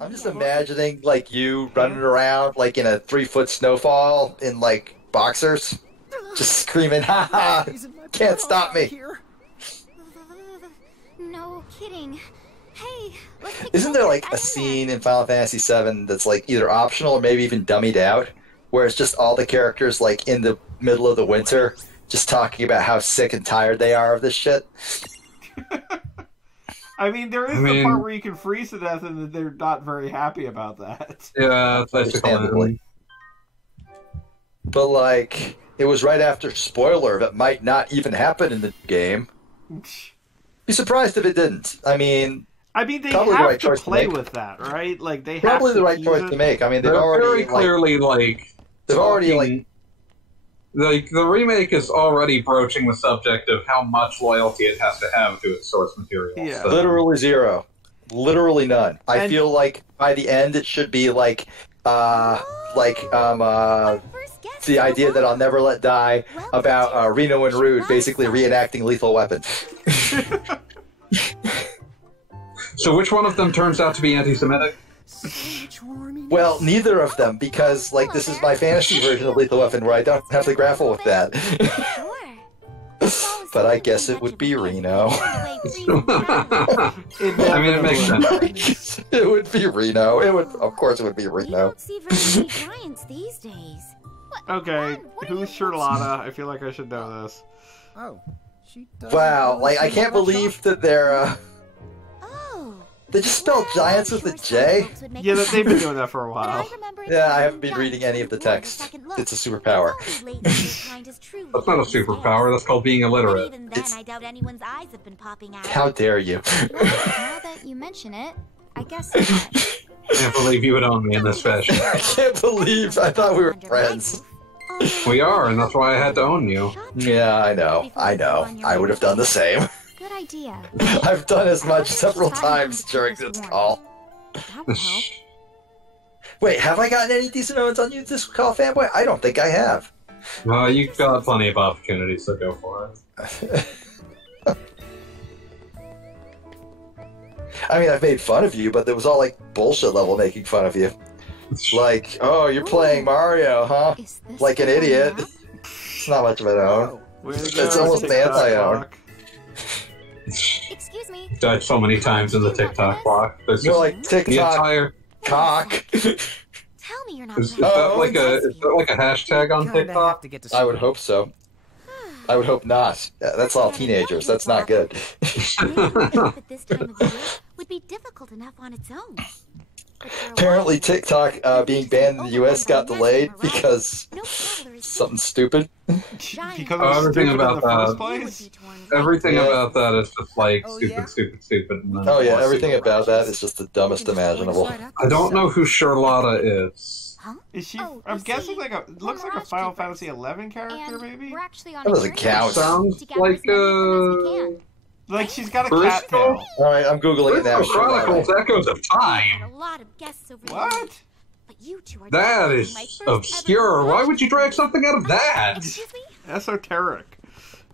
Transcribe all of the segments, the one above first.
I'm just imagining, like, you running around, like, in a 3-foot snowfall in, like, boxers, just screaming, "Ha ha! Can't stop me!" No kidding. Hey, let's take Isn't there, like, a photos. scene in Final Fantasy VII that's, like, either optional or maybe even dummied out, where it's just all the characters, like, in the middle of the winter, just talking about how sick and tired they are of this shit? I mean, there is the part where you can freeze to death, and they're not very happy about that. Yeah, that's Understandably. But, like, it was right after spoiler that might not even happen in the game. Be surprised if it didn't. I mean, they probably have the right to choice play to make. with that, right? Like, they have Probably to the right use choice it. to make. I mean, they've They're already very clearly like the remake is already broaching the subject of how much loyalty it has to have to its source material. Yeah. So. Literally zero. Literally none. I feel like by the end it should be like the idea that I'll never let die about Reno and Rude basically reenacting Lethal Weapon. So which one of them turns out to be anti-Semitic? Well, neither of them, because like this is my fantasy version of Lethal Weapon where I don't have to grapple with that. But I guess it would be Reno. I mean, it makes sense. It would be Reno. It would, of course, it would be Reno. You don't see very many giants these days. Okay, who's Charlotta? I feel like I should know this. Oh, she does. Wow, like I can't believe that they're Oh. they just spelled giants with a J. Yeah, they've been doing that for a while. Yeah, I haven't been reading any of the text. It's a superpower. That's not a superpower. That's called being illiterate. I doubt anyone's eyes have been popping out. How dare you? Now that you mention it, I guess not. I can't believe you would own me in this fashion. I can't believe I thought we were friends. We are, and that's why I had to own you. Yeah, I know. I would have done the same. Good idea. I've done as much several times during this call. Wait, have I gotten any decent moments on you this call, fanboy? I don't think I have. Well, you've got plenty of opportunities, so go for it. I mean, I've made fun of you, but it was all like bullshit level making fun of you. Like, oh, you're playing Mario, huh? Like an idiot. It's not much of an own. It's almost anti-own. Excuse me. Died so many times in the TikTok block. There's More just like TikTok the entire cock. Tell me you're not is that like a hashtag on TikTok? I would hope so. I would hope not. Yeah, that's all teenagers. That's not good. This time of year would be difficult enough on its own. Apparently TikTok being banned in the US got delayed because something stupid. Everything about that. Everything about that is just like stupid. Oh yeah, everything about that is just the dumbest imaginable. I don't know who Charlotta is. Huh? Is she? I'm guessing like looks like a Final Fantasy XI character, maybe. We're actually on That doesn't count. Sounds like she's got a cat tail. Alright, I'm googling it now. Chronicles Echoes of Time. A lot of guests over What? But you two are That is obscure. Why would you drag something out of that? Excuse me? Esoteric.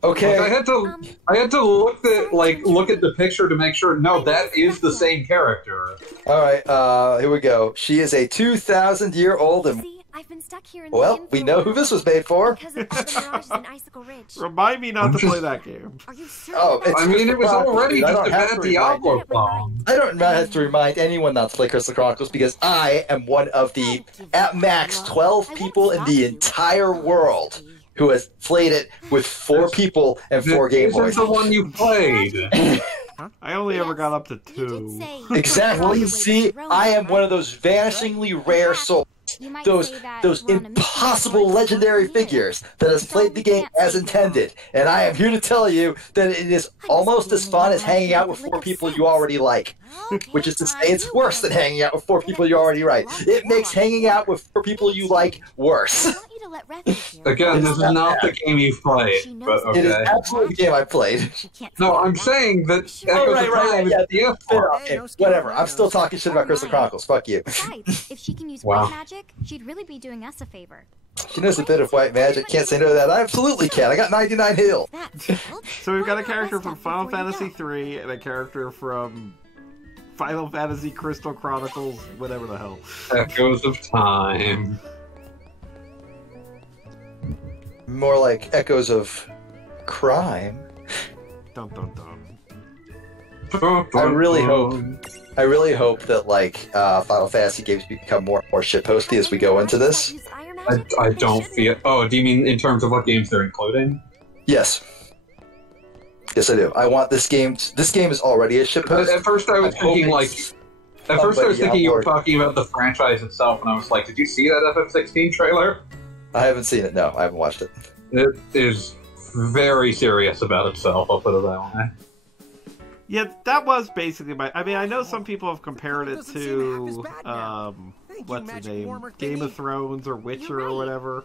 Okay. Like, I had to look at the picture to make sure. No, that is the same character. Alright, here we go. She is a 2,000-year-old and See, I've been stuck here in well, we know who this was made for. because of all the mirages in Icicle Ridge. Remind me not to play that game. Are you certain? Oh, it's I mean, it was already I just don't a have bad to remind Diablo bomb. I don't have to remind anyone not to play Crystal Chronicles because I am one of the, at max, 12 people in the entire world who has played it with 4 people and 4 Game This Boys. is the one you played. I only ever got up to 2. Exactly. See, I am one of those vanishingly rare souls. Those impossible legendary figures that has played the game as intended. And I am here to tell you that it is almost as fun as hanging out with 4 people you already like. Which is to say, it's worse than hanging out with 4 people you already like. It makes hanging out with 4 people you like worse. Again, this is not the game you've played, but okay. It is absolutely the game I played. No, I'm saying that Echoes of Time is the F part. Okay, whatever. I'm still talking shit about Crystal Chronicles. Fuck you. Besides, if she can use Wow. white magic, she'd really be doing us a favor. She knows a bit of white magic. Can't say no to that. I absolutely can. I got 99 heal. So we've got a character from Final Fantasy III and a character from Final Fantasy Crystal Chronicles, whatever the hell. Echoes of Time. More like Echoes of Crime. Dun dun dun. I really hope that like Final Fantasy games become more and more shitposty as we go into this. I don't feel. Oh, do you mean in terms of what games they're including? Yes. Yes, I do. I want this game. This game is already a shitpost. At first, I was thinking like. At first, I was thinking you were talking about the franchise itself, and I was like, "Did you see that FF16 trailer?" I haven't seen it. No, I haven't watched it. It is very serious about itself. I'll put it that way. Yeah, that was basically my. I mean, I know some people have compared it to what's the name, Game of Thrones or Witcher or whatever.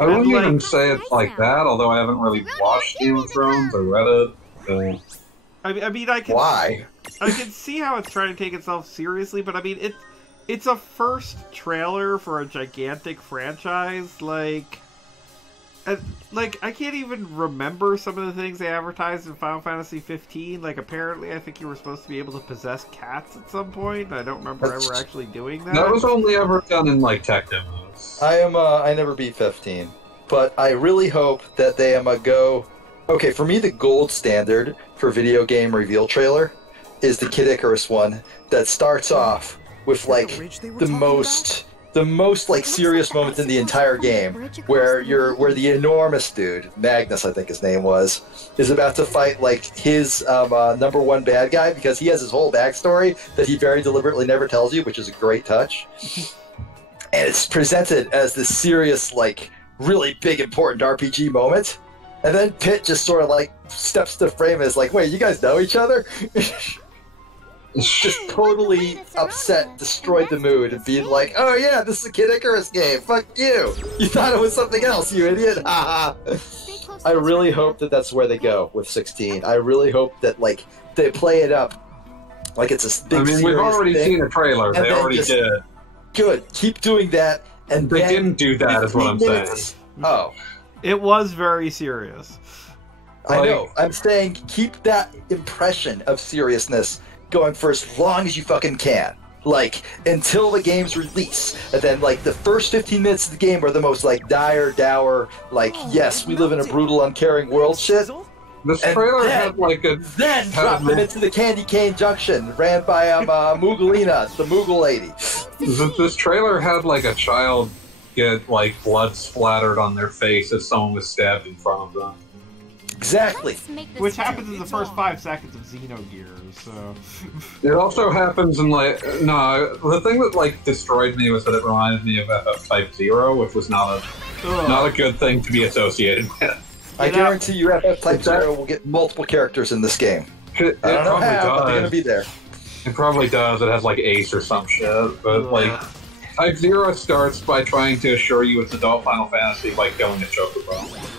I wouldn't even say it's like that, although I haven't really watched Game of Thrones or read it. I mean, I can. Why? I can see how it's trying to take itself seriously, but I mean, it's a first trailer for a gigantic franchise. Like, I can't even remember some of the things they advertised in Final Fantasy 15. Like, apparently, I think you were supposed to be able to possess cats at some point. I don't remember ever actually doing that. That was only ever done in, like, tech demos. I never beat 15, but I really hope that they go... Okay, for me, the gold standard for video game reveal trailer is the Kid Icarus one that starts off with, like, the most like serious moment in the entire game, where the enormous dude, Magnus I think his name was, is about to fight like his number one bad guy, because he has his whole backstory that he very deliberately never tells you, which is a great touch. And it's presented as this serious, like, really big important RPG moment, and then Pitt just sort of like steps to frame as like, wait, you guys know each other? Just totally upset, destroyed the mood, and being like, oh yeah, this is a Kid Icarus game, fuck you! You thought it was something else, you idiot! I really hope that that's where they go with 16. I really hope that, like, they play it up like it's a big, we've already seen a trailer, they already did. Good, keep doing that, and they didn't do that, is what I'm saying. Oh. It was very serious. I know, I'm saying keep that impression of seriousness going for as long as you fucking can. Like, until the game's release. And then, like, the first 15 minutes of the game are the most, like, dour, like, yes, we live in a brutal, uncaring world shit. This trailer had, like, a... Then drop them into the Candy Cane Junction, ran by, Moogalina, the Moogle lady. This trailer had, like, a child get, like, blood splattered on their face as someone was stabbed in front of them. Exactly. Which happens in the first 5 seconds of Xenogears, so... It also happens in, like... No, the thing that, like, destroyed me was that it reminded me of FF Type 0, which was not a good thing to be associated with. I guarantee you FF Type 0 will get multiple characters in this game. It I don't know probably how, does. but they're gonna be there. It probably does. It has, like, Ace or some shit, but, like... Type 0 starts by trying to assure you it's adult Final Fantasy by killing a Chocobo.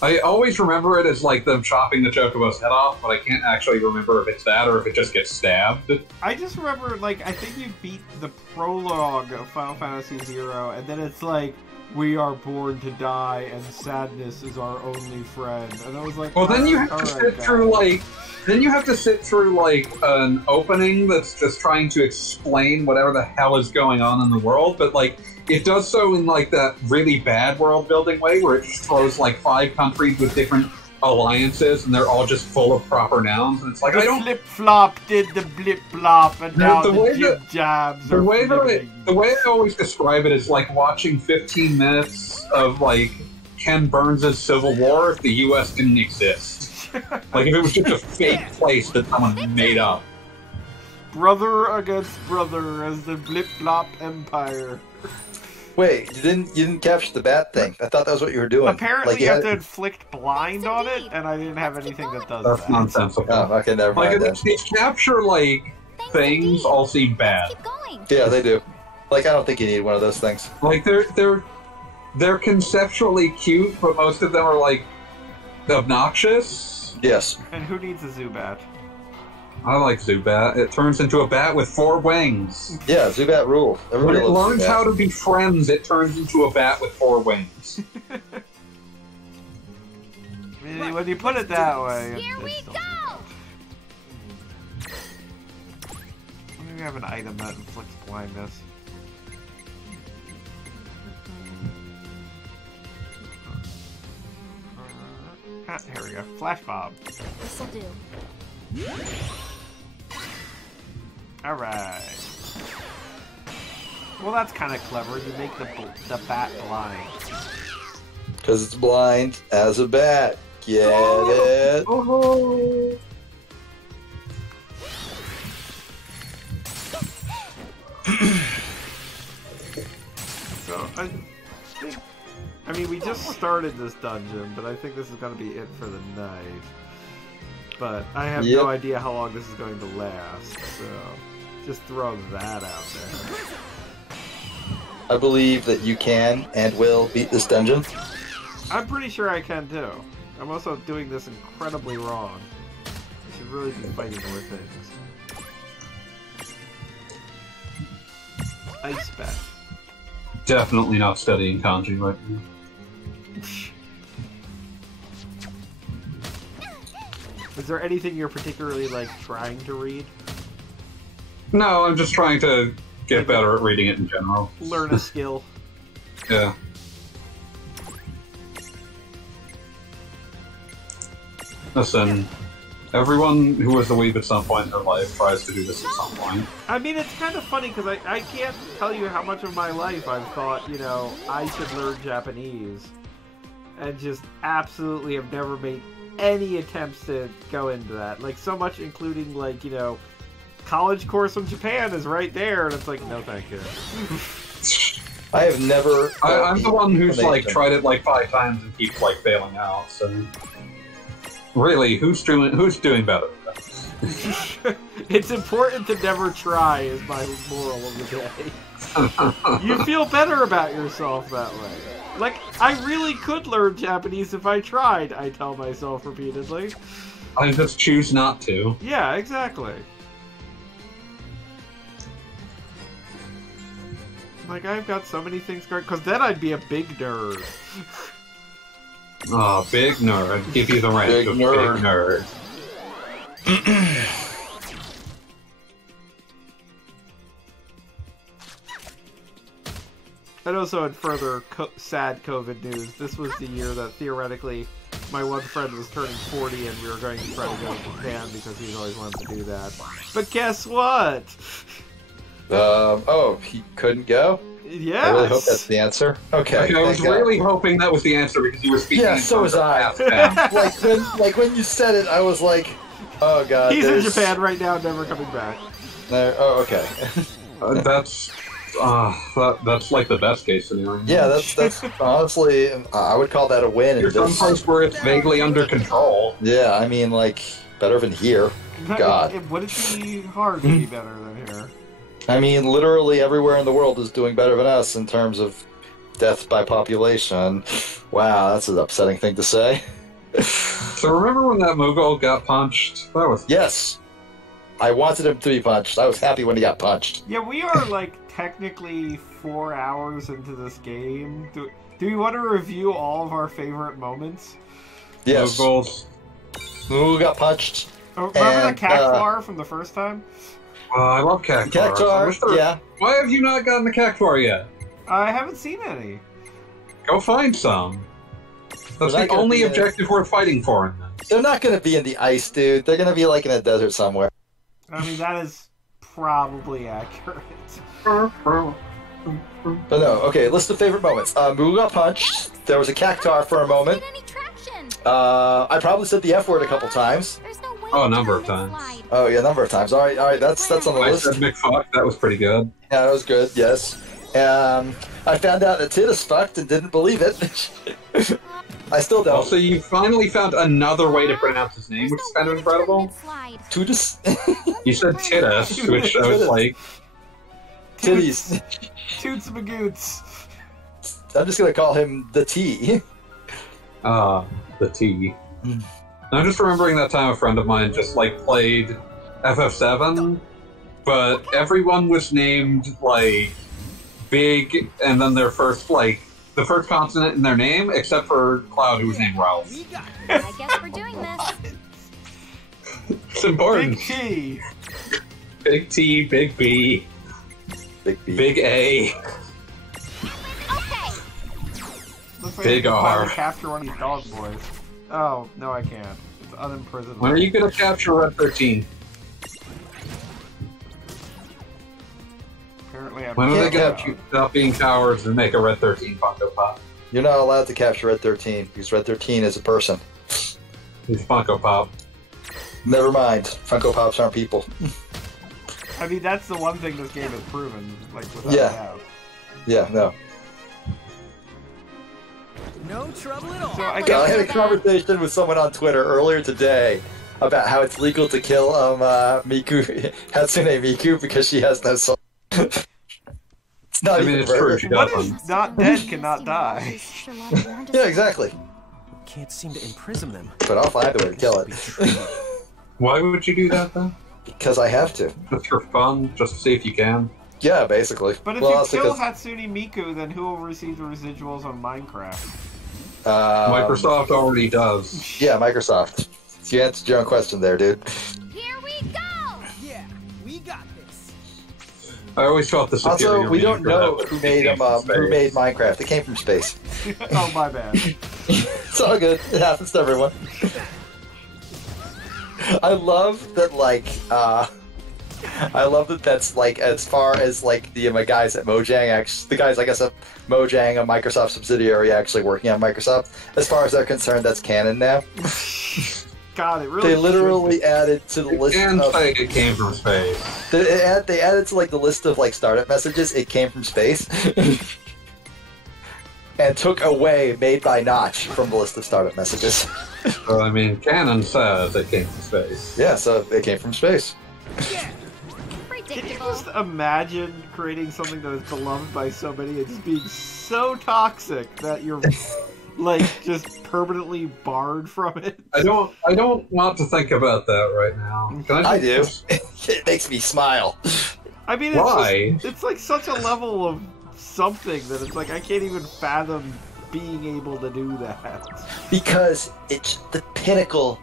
I always remember it as, like, them chopping the Chocobo's head off, but I can't actually remember if it's that or if it just gets stabbed. I just remember, like, I think you beat the prologue of Final Fantasy 0, and then it's like, we are born to die, and sadness is our only friend. And I was like, well, then you have to sit through, like... Then you have to sit through, like, an opening that's just trying to explain whatever the hell is going on in the world, but, like, it does so in, like, that really bad world-building way where it throws, like, 5 countries with different alliances, and they're all just full of proper nouns, and it's like, I don't... Flip-flop did the blip-blop, and now the jib-jabs the way I always describe it is like watching 15 minutes of, like, Ken Burns' Civil War if the U.S. didn't exist. Like, if it was just a fake place that someone made up. Brother against brother as the blip-blop empire. Wait, you didn't capture the bat thing. I thought that was what you were doing. Apparently, like, you have to inflict blind on it, and I didn't have anything that does that. That's nonsensical. Oh, okay, never mind. Like, these capture, like, things all seem bad. Yeah, they do. Like, I don't think you need one of those things. Like, they're conceptually cute, but most of them are, like, obnoxious. Yes. And who needs a Zubat? I like Zubat. It turns into a bat with 4 wings. Yeah, Zubat rule. Everybody when it learns how to be friends, it turns into a bat with 4 wings. When you put it that way... Here we go! we have an item that inflicts blindness. Here we go. Flash Bob. This'll do. Alright. Well, that's kind of clever. You make the bat blind. Because it's blind as a bat. Get it? Oh. So, I mean, we just started this dungeon, but I think this is going to be it for the night. But I have no idea how long this is going to last, so just throw that out there. I believe that you can and will beat this dungeon. I'm pretty sure I can too. I'm also doing this incredibly wrong. I should really be fighting more things. Ice bat. Definitely not studying kanji right now. Is there anything you're particularly, like, trying to read? No, I'm just trying to get better at reading it in general. Learn a skill. Yeah. Listen, everyone who has a weeb at some point in their life tries to do this at some point. I mean, it's kind of funny because I can't tell you how much of my life I've thought, you know, I should learn Japanese. And just absolutely have never made any attempts to go into that. Like, so much including, like, you know, college course from Japan is right there, and it's like, no thank you. I have never... I'm the one who's, like, tried it, like, 5 times and keeps, like, failing out, so... Really, who's doing better? It's important to never try, is my moral of the day. You feel better about yourself that way. Like, I really could learn Japanese if I tried, I tell myself repeatedly. I just choose not to. Yeah, exactly. Like, I've got so many things going, because then I'd be a big nerd. Oh, big nerd. Give you the rank of big nerd. And also, in further sad COVID news, this was the year that theoretically my one friend was turning 40 and we were going to try to go to Japan because he's always wanted to do that. But guess what? Oh, he couldn't go? Yes. I really hope that's the answer. Okay. I was really hoping that was the answer because you were speaking. Yeah, so was I. like when you said it, I was like, oh god. He's in Japan right now, never coming back. Oh, okay. That's like the best case scenario. Yeah, that's honestly, I would call that a win. You're someplace where it's vaguely under control. Yeah, I mean, like, better than here. God. Would it be hard to be better than here? I mean, literally everywhere in the world is doing better than us in terms of death by population. Wow, that's an upsetting thing to say. So remember when that Mughal got punched? That was... Yes. I wanted him to be punched. I was happy when he got punched. Yeah, we are, like, technically 4 hours into this game. Do we want to review all of our favorite moments? Yes. Mughal got punched. Oh, remember the Cactuar from the first time? I love Cactuar. Cactuar, yeah. Why have you not gotten the Cactuar yet? I haven't seen any. Go find some. That's the only objective worth fighting for in this. They're not going to be in the ice, dude. They're going to be, like, in a desert somewhere. I mean, that is probably accurate. But no, okay, list of favorite moments. Mughal got punched. There was a Cactuar for a moment. I probably said the F word a couple times. Oh, a number of times. Oh, yeah, a number of times. All right, that's on the list. I said McFuck, that was pretty good. Yeah, that was good, yes. I found out that Titus fucked and didn't believe it. I still don't. Also, you finally found another way to pronounce his name, which is kind of incredible. Titus? You said Titus, which I was like... Titties. Toots Magoots. I'm just gonna call him the T. The T. I'm just remembering that time a friend of mine just, like, played FF7, but everyone was named, like, Big, and then their first, like, the first consonant in their name, except for Cloud, who was named Ralph. I guess we're doing this. It's important. Big T. Big T, big B, Big B. big A, Okay. Looks like Big I can R. finally capture one of these dog boys. Oh, no I can't. It's unimprisonable. when are you gonna capture Red 13? Apparently I'm When are they Can't gonna stop being cowards and make a Red 13 Funko Pop? You're not allowed to capture Red 13 because Red 13 is a person. He's Funko Pop. Never mind. Funko Pops aren't people. I mean, that's the one thing this game has proven, like, without Yeah. a doubt. Yeah, no. No trouble at all. So I I guess had a conversation with someone on Twitter earlier today about how it's legal to kill Miku, Hatsune Miku, because she has no soul. It's not I mean, even it's true. murder. She what does. is not dead cannot die? Yeah, exactly. Can't seem to imprison them. But I'll find a way to kill it. Why would you do that then? Because I have to. Just for fun, just to see if you can. Yeah, basically. But if Well, you also kill 'cause, Hatsune Miku, then who will receive the residuals on Minecraft? Microsoft already does. Yeah, Microsoft. You answered your own question there, dude. Here we go. Yeah, we got this. I always felt the superior. Also, we meaning don't for know that who was made it came from who made space. Minecraft. It came from space. Oh, my bad. It's all good. It happens to everyone. I love that, like, I love that that's, like, as far as, like, the guys at Mojang, actually, the guys, I guess, at Mojang, a Microsoft subsidiary, actually working on Microsoft, as far as they're concerned, that's canon now. God, it really They should literally be. added to the list And of... say it came from space. They added to, like, the list of, like, startup messages, it came from space. And took away Made by Notch from the list of startup messages. So, I mean, canon says it came from space. Yeah, so it came from space. Can you Predictable. just imagine creating something that is beloved by so many and just being so toxic that you're, like, just permanently barred from it? I don't want to think about that right now. Can I do. just- It makes me smile. I mean, it's Why? just, it's like such a level of something that it's like I can't even fathom being able to do that. Because it's the pinnacle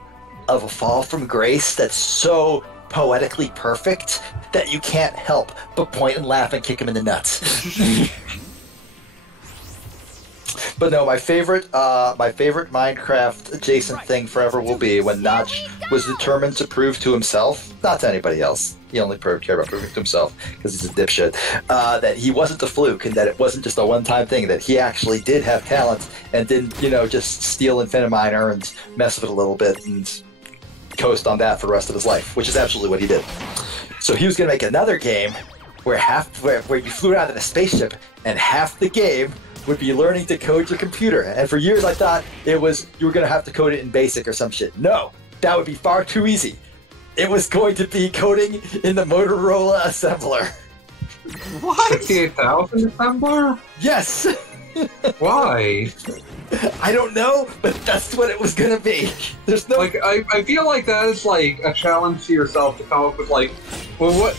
of a fall from grace that's so poetically perfect that you can't help but point and laugh and kick him in the nuts. But no, my favorite Minecraft adjacent thing forever will be when Notch was determined to prove to himself, not to anybody else, he only cared about proving to himself because he's a dipshit, that he wasn't a fluke and that it wasn't just a one-time thing, that he actually did have talent and didn't, just steal Infiniminer and mess with it a little bit and coast on that for the rest of his life, which is absolutely what he did. So he was going to make another game where you flew around in a spaceship and half the game would be learning to code your computer. And for years I thought it was you were going to have to code it in BASIC or some shit. No, that would be far too easy. It was going to be coding in the Motorola assembler. What? 68,000 assembler? Yes! Why? I don't know, but that's what it was going to be. There's no... Like, I feel like that is like a challenge to yourself to come up with like, well,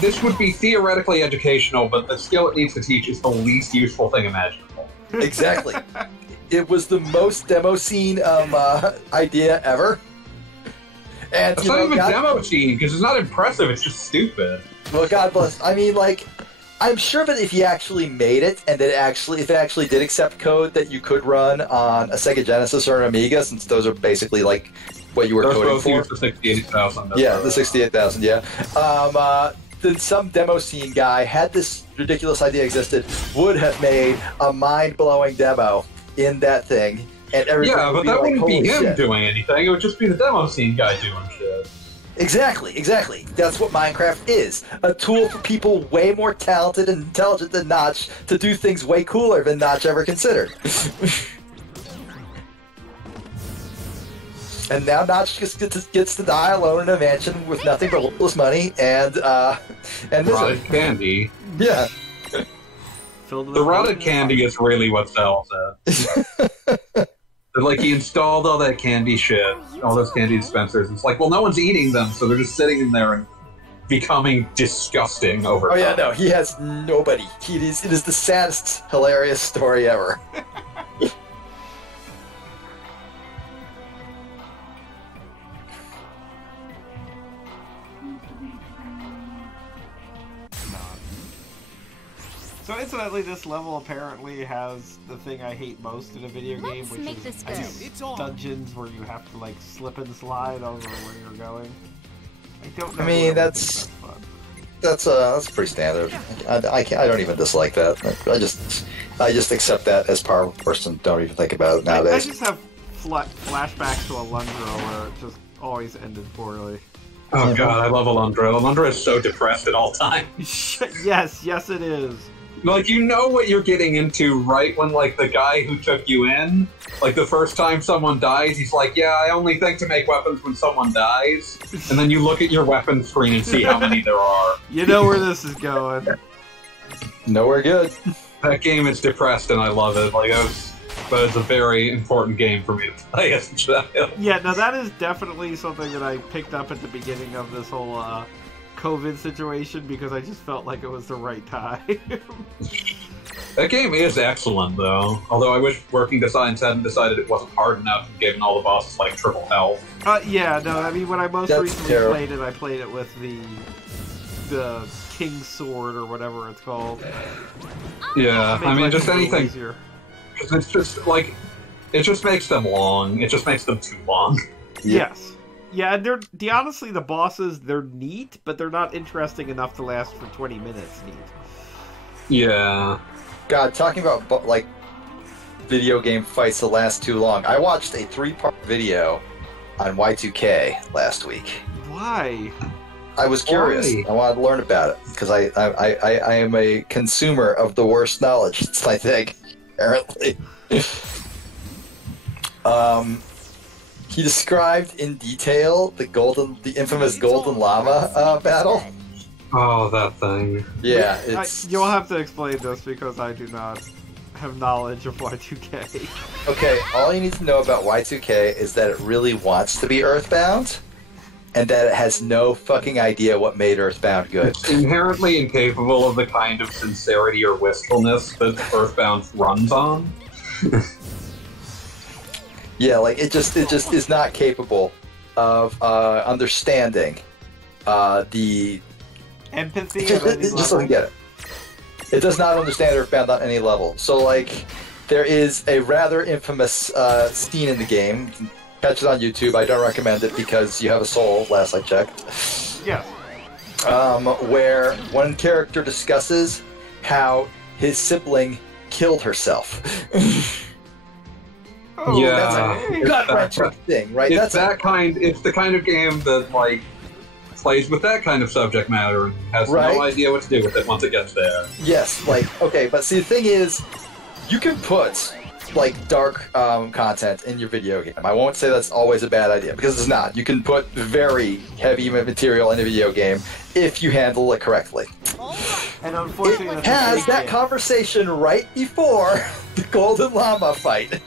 this would be theoretically educational, but the skill it needs to teach is the least useful thing imaginable. Exactly. It was the most demo scene idea ever. And It's not even demo scene, because it's not impressive, it's just stupid. Well, God bless. I mean, like, I'm sure that if you actually made it, and if it actually did accept code that you could run on a Sega Genesis or an Amiga, since those are basically like what you were Those coding both for. use the 68,000. Yeah, the 68,000. Yeah. Then some demo scene guy had this ridiculous idea existed, would have made a mind-blowing demo in that thing, and everybody Yeah, would but be that like, wouldn't be "Holy him shit." doing anything, it would just be the demo scene guy doing shit. Exactly. That's what Minecraft is. A tool for people way more talented and intelligent than Notch to do things way cooler than Notch ever considered. And now Notch just gets to die alone in a mansion with nothing but hopeless money and misery. Rotted candy. Yeah. Filled with The rotted poison. candy is really what sells it. Like, he installed all that candy shit, all those candy dispensers. It's like, well, no one's eating them, so they're just sitting in there and becoming disgusting over Oh time. yeah, no, he has nobody. It is the saddest, hilarious story ever. So incidentally, this level apparently has the thing I hate most in a video game, which make is this I good. guess, It's on. dungeons where you have to like slip and slide over where you're going. I don't know. I mean, who ever that's- thinks fun. That's pretty standard. I don't even dislike that. I just accept that as par of the course and don't even think about it I nowadays. just have flashbacks to Alundra where it just always ended poorly. Oh god, I love Alundra. Alundra is so depressed at all times. Yes, it is. Like, you know what you're getting into right when, like, the guy who took you in, like, the first time someone dies, he's like, yeah, I only think to make weapons when someone dies. And then you look at your weapon screen and see how many there are. You know where this is going. Nowhere good. That game is depressed and I love it. Like, but it's a very important game for me to play as a child. Yeah, no, that is definitely something that I picked up at the beginning of this whole COVID situation because I just felt like it was the right time. That game is excellent, though. Although I wish Working Designs hadn't decided it wasn't hard enough and given all the bosses, like, triple health. Yeah, no, I mean, when I most That's recently terrible. played it, I played it with the King's Sword or whatever it's called. Yeah, Made I mean, life just a little anything. easier. It's just, like, it just makes them long. It just makes them too long. Yeah. Yes. Yeah, and honestly, the bosses, they're neat, but they're not interesting enough to last for 20 minutes neat. Yeah. God, talking about like video game fights that last too long. I watched a 3-part video on Y2K last week. Why? I was curious. Why? I wanted to learn about it because I am a consumer of the worst knowledge. I think apparently. He described in detail the infamous Golden Llama battle. Oh, that thing. Yeah, it's You'll have to explain this because I do not have knowledge of Y2K. okay. All you need to know about Y2K is that it really wants to be Earthbound, and that it has no fucking idea what made Earthbound good. It's inherently incapable of the kind of sincerity or wistfulness that Earthbound runs on. Yeah, like it just is not capable of understanding the. Empathy It at any just level. doesn't get it. It does not understand Earthbound on any level. So, like, there is a rather infamous scene in the game. You can catch it on YouTube. I don't recommend it because you have a soul, last I checked. Yes. Where one character discusses how his sibling killed herself. Oh, Yeah. That's a gut-wrenching thing, right? It's the kind of game that, like, plays with that kind of subject matter and has Right. no idea what to do with it once it gets there. Yes, like, okay, but see, the thing is, you can put, like, dark content in your video game. I won't say that's always a bad idea, because it's not. You can put very heavy material in a video game if you handle it correctly. And unfortunately, It that's a has big that game. conversation right before the Golden Llama fight.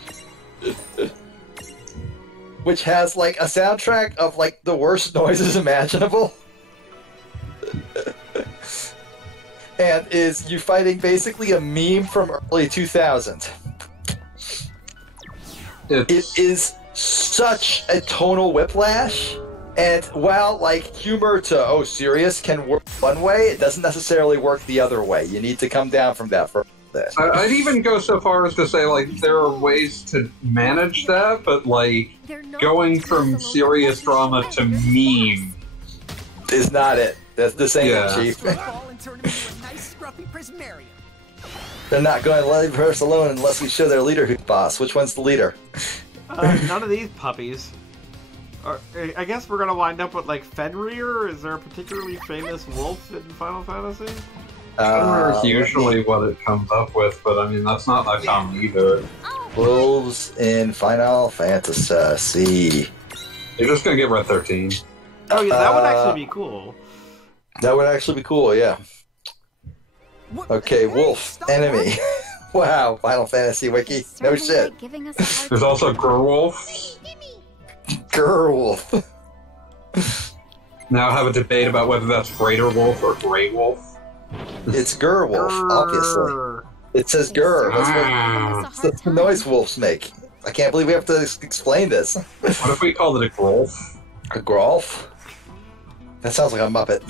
Which has, like, a soundtrack of, like, the worst noises imaginable. And is you fighting basically a meme from early 2000. It is such a tonal whiplash, and while, like, humor to serious can work one way, it doesn't necessarily work the other way. You need to come down from that for this. I'd even go so far as to say, like, there are ways to manage that, but, like, going from serious drama to meme. Is not it. This ain't Yeah. it, Chief. Ball and turn him into a nice scruffy prismarium. They're not going to leave us alone unless we show their leader who's boss. Which one's the leader? None of these puppies. I guess we're gonna wind up with, like, Fenrir. Is there a particularly famous wolf in Final Fantasy? That's usually what it comes up with, but I mean, that's not that common either. Wolves in Final Fantasy. You're just gonna get Red 13. Oh yeah, that would actually be cool. That would actually be cool, yeah. Okay, wolf, enemy. Wow, Final Fantasy Wiki. No shit. There's also Gerwolf. Gerwolf. Now have a debate about whether that's Greater Wolf or Grey Wolf. It's Gerwolf, obviously. Grrr. It says Ger. Ah. That's the noise wolves make. I can't believe we have to explain this. What if we called it a Grolf? A Grolf? That sounds like a Muppet.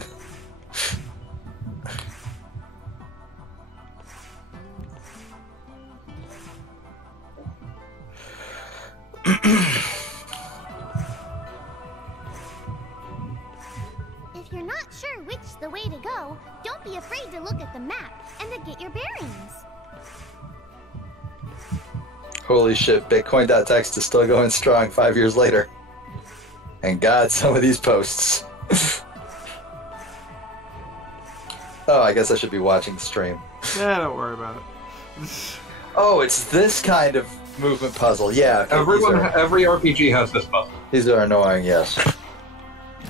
If you're not sure which's the way to go, don't be afraid to look at the map and to get your bearings. Holy shit, Bitcoin.txt is still going strong 5 years later. And God, some of these posts. Oh, I guess I should be watching the stream. Yeah, don't worry about it. Oh, it's this kind of movement puzzle. Yeah. Okay, Every RPG has this puzzle. these are annoying, yes.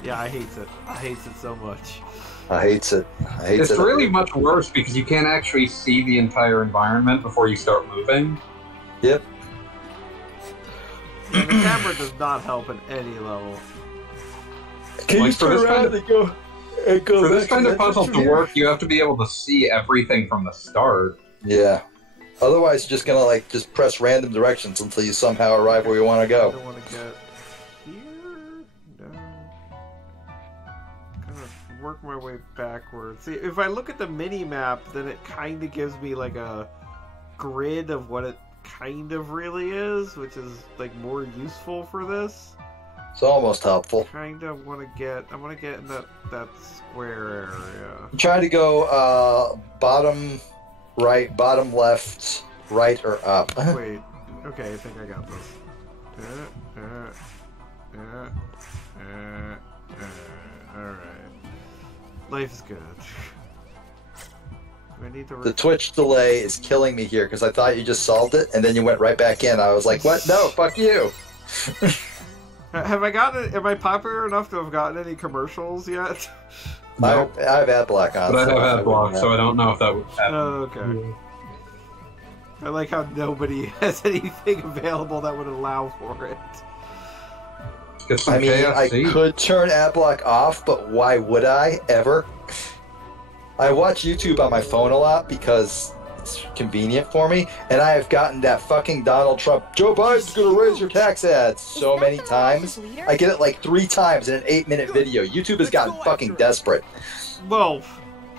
Yeah, I hate it. I hate it so much. I hates it. It's really much worse because you can't actually see the entire environment before you start moving. Yep. Yeah, the camera does not help at any level. Can Like, you for turn this around kind of- and go For this back kind to of that puzzle picture to here? work, you have to be able to see everything from the start. Yeah. Otherwise, you're just gonna like just press random directions until you somehow arrive where you want to I go. don't want to get here. No. Kind of work my way backwards. See, if I look at the mini map, then it kind of gives me like a grid of what it kind of really is, which is like more useful for this. It's almost helpful. Kind of want to get. I want to get in that square area. Try to go bottom right, bottom left, right, or up. Wait. Okay, I think I got this. Alright. Life is good. Do I need to... The Twitch delay is killing me here because I thought you just solved it and then you went right back in. I was like, what? No, fuck you. Have I gotten... Am I popular enough to have gotten any commercials yet? Nope. I have ad block on. But I so have ad block, wouldn't so I have- don't know if that would happen. Oh, okay. I like how nobody has anything available that would allow for it. Get some I mean, I KFC. could turn ad block off, but why would I ever? I watch YouTube on my phone a lot because it's convenient for me, and I have gotten that fucking Donald Trump, Joe Biden's gonna raise your tax ads so many times. I get it like 3 times in an 8-minute video. YouTube has gotten fucking desperate. Well,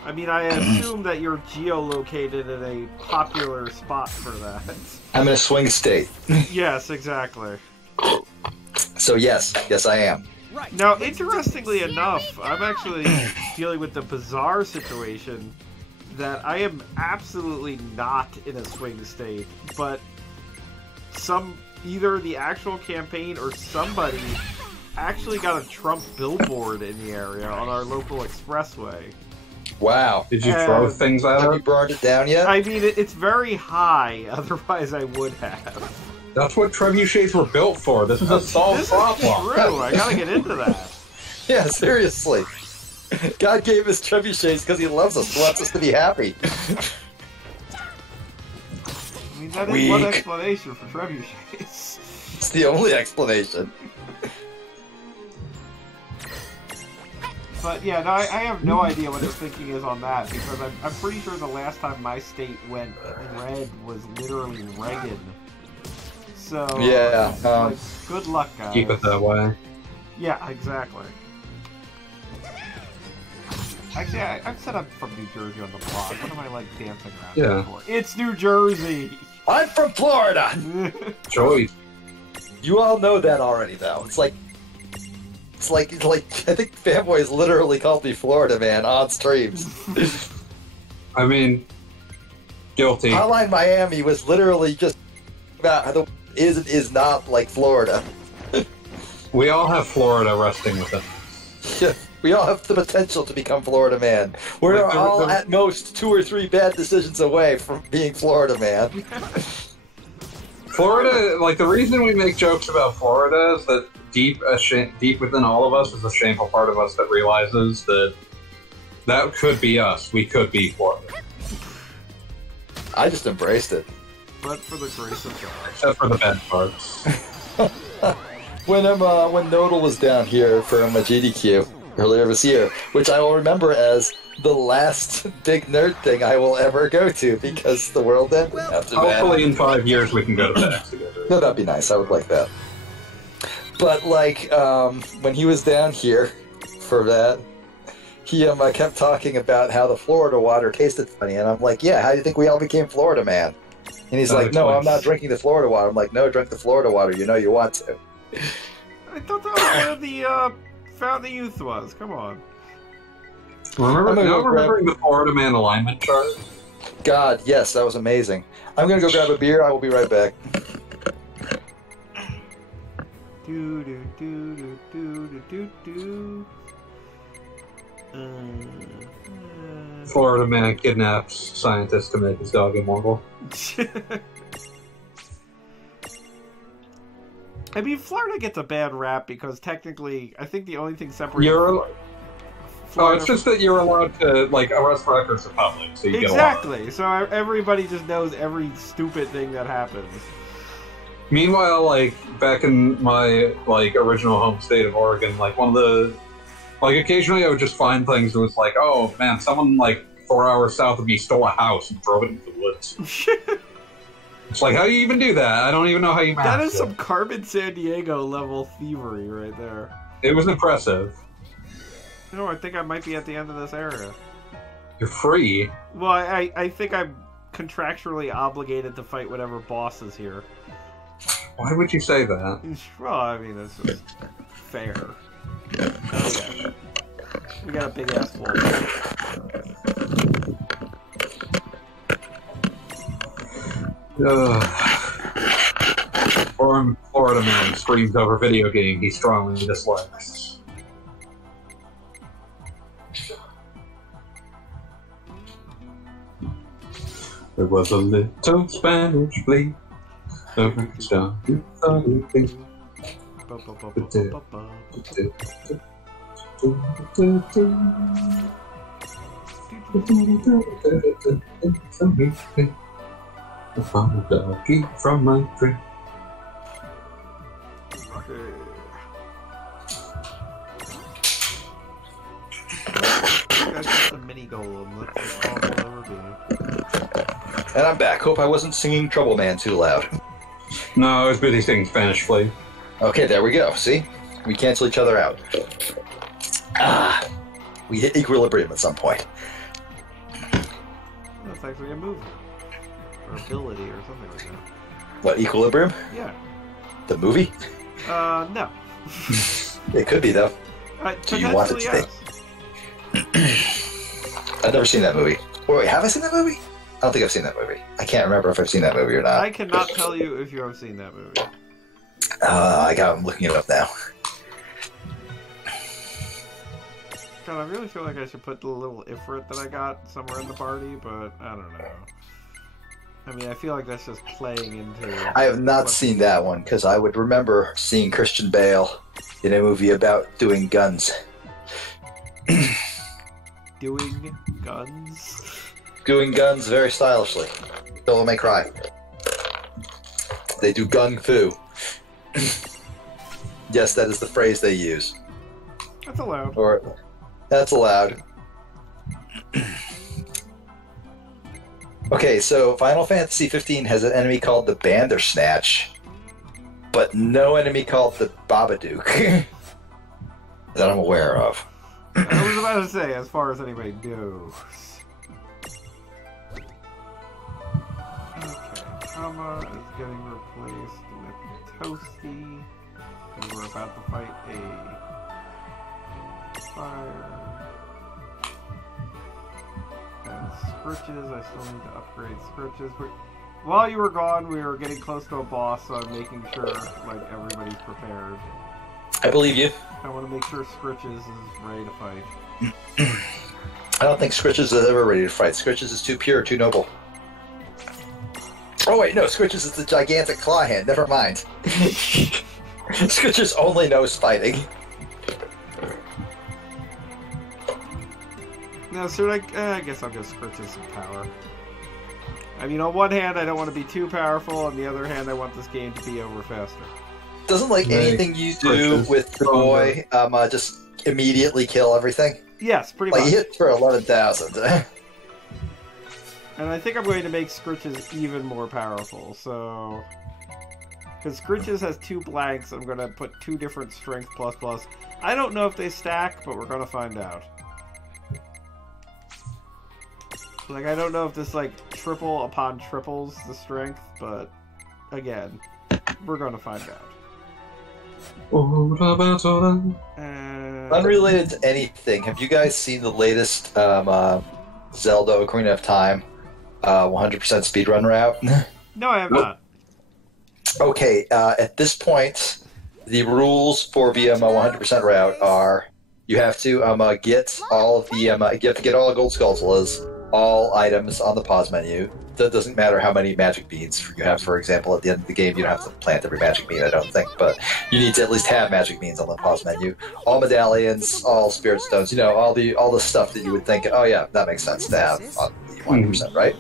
I mean, I assume that you're geolocated in a popular spot for that. I'm in a swing state. Yes, exactly. So yes, I am. Right. Now, interestingly enough, I'm actually dealing with the bizarre situation that I am absolutely not in a swing state, but either the actual campaign or somebody actually got a Trump billboard in the area on our local expressway. Wow. Did you throw things at Have you it? burned it down yet? I mean, it's very high, otherwise I would have. That's what trebuchets were built for. This is a solved This is problem. true, I gotta get into that. Yeah, seriously. God gave us trebuchets because he loves us, wants us to be happy. I mean, that is one Weak. explanation for trebuchets. It's the only explanation. But yeah, no, I have no idea what his thinking is on that, because I'm pretty sure the last time my state went red was literally Reagan. So, Yeah, like, good luck, guys. Keep it that way. Yeah, exactly. Actually, I've said I'm from New Jersey on the blog. What am I, like, dancing around Yeah. for? It's New Jersey! I'm from Florida! Choice. You all know that already, though. It's like I think Fanboys literally called me Florida Man on streams. I mean, guilty. Hotline Miami was literally just about how the is and is not like Florida. We all have Florida resting with us. We all have the potential to become Florida Man. We're Like the- all the- at most 2 or 3 bad decisions away from being Florida Man. Florida, like the reason we make jokes about Florida is that deep within all of us is a shameful part of us that realizes that that could be us. We could be Florida, I just embraced it. But for the grace of God. except for the bad parts. When Nodal was down here for my GDQ earlier this year, which I will remember as the last big nerd thing I will ever go to because the world ended after that. Hopefully, in 5 years, we can go to PAX together. No, that'd be nice. I would like that. But like when he was down here for that, he kept talking about how the Florida water tasted funny, and I'm like, yeah, how do you think we all became Florida Man? And he's That like, no, I'm explains. not drinking the Florida water. I'm like, no, drink the Florida water. You know you want to. I thought that was where the Fountain of Youth was. Come on. Remembering the Florida Man alignment chart? God, yes, that was amazing. I'm gonna go grab a beer. I will be right back. Do do do do do do do. Florida Man kidnaps scientists to make his dog immortal. I mean, Florida gets a bad rap because technically, I think the only thing separating it's just that you're allowed to like arrest records of public, so you exactly. Get so everybody just knows every stupid thing that happens. Meanwhile, like back in my like original home state of Oregon, like one of the occasionally I would just find things that was like, oh man, someone like 4 hours south of me stole a house and drove it into the woods. It's like, how do you even do that? I don't even know how you manage that is it. some Carmen Sandiego level thievery right there. It was impressive. No, I think I might be at the end of this area. You're free. Well, I think I'm contractually obligated to fight whatever boss is here. Why would you say that? Well, I mean, this is fair. Oh, yeah. We got a big ass wolf. Florida Man screams over video game he strongly dislikes. There was a little Spanish flea over the star who thought he'd be. I found a doggy from my tree. That's just a mini golem. That's all we'll ever be. And I'm back. Hope I wasn't singing Trouble Man too loud. No, I was busy singing Spanish Flea. Okay, there we go. See? We cancel each other out. We hit equilibrium at some point. That's actually a movement. Or ability or something like that. What, equilibrium? Yeah. The movie? No. It could be, though. Do you want it to be? I've never seen that movie. Wait, have I seen that movie? I don't think I've seen that movie. I can't remember if I've seen that movie or not. I cannot tell you if you have seen that movie. I'm looking it up now. God, I really feel like I should put the little Ifrit that I got somewhere in the party, but I don't know. I mean, I feel like that's just playing into... I have not seen that one, because I would remember seeing Christian Bale in a movie about doing guns. Doing guns? Doing guns very stylishly. Devil May Cry. They do gung fu. Yes, that is the phrase they use. That's allowed. Or, that's allowed. Okay, so Final Fantasy 15 has an enemy called the Bandersnatch, but no enemy called the Babadook that I'm aware of. I was about to say, as far as anybody knows. Okay, Kama is getting replaced with Toasty, and we're about to fight a fire. And Scritches, I still need to upgrade Scritches. But while you were gone, we were getting close to a boss, so I'm making sure like everybody's prepared. I believe you. I want to make sure Scritches is ready to fight. I don't think Scritches is ever ready to fight. Scritches is too pure, too noble. Oh wait, no, Scritches is the gigantic claw hand. Never mind. Scritches only knows fighting. No, so I guess I'll give Scritches some power. I mean, on one hand, I don't want to be too powerful. On the other hand, I want this game to be over faster. Doesn't like anything you do with the boy just immediately kill everything? Yes, pretty much. much. He hit for 11,000. And I think I'm going to make Scritches even more powerful, so... Because Scritches has 2 blanks, I'm going to put 2 different strength plus. I don't know if they stack, but we're going to find out. Like, I don't know if this, like, triple upon triples the strength, but, again, we're going to find out. And Unrelated to anything, have you guys seen the latest Zelda Ocarina of Time 100% speedrun route? No, I have not. Okay, at this point, the rules for the 100% route are you have to get all of the you have to get all the gold Skulltulas, all items on the pause menu. That doesn't matter how many magic beans you have. For example, at the end of the game, you don't have to plant every magic bean, I don't think, but you need to at least have magic beans on the pause menu. All medallions, all spirit stones, you know, all the stuff that you would think, oh yeah, that makes sense to have on the 100%, right?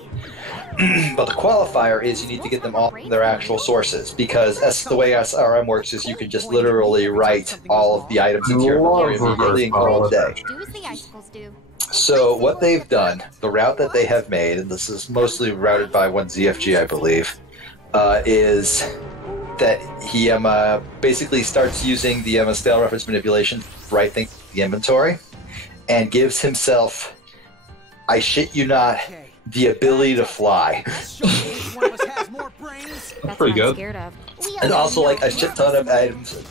But the qualifier is you need to get them all from their actual sources, because that's the way SRM works. Is you can just literally write all of the items into your inventory immediately and call it a day. Do as the icicles do. So what they've done, the route that they have made, and this is mostly routed by one ZFG, I believe, is that he basically starts using the stale reference manipulation, right thing, the inventory, and gives himself, I shit you not, the ability to fly. That's pretty good. Scared of. And also, like, a shit ton of items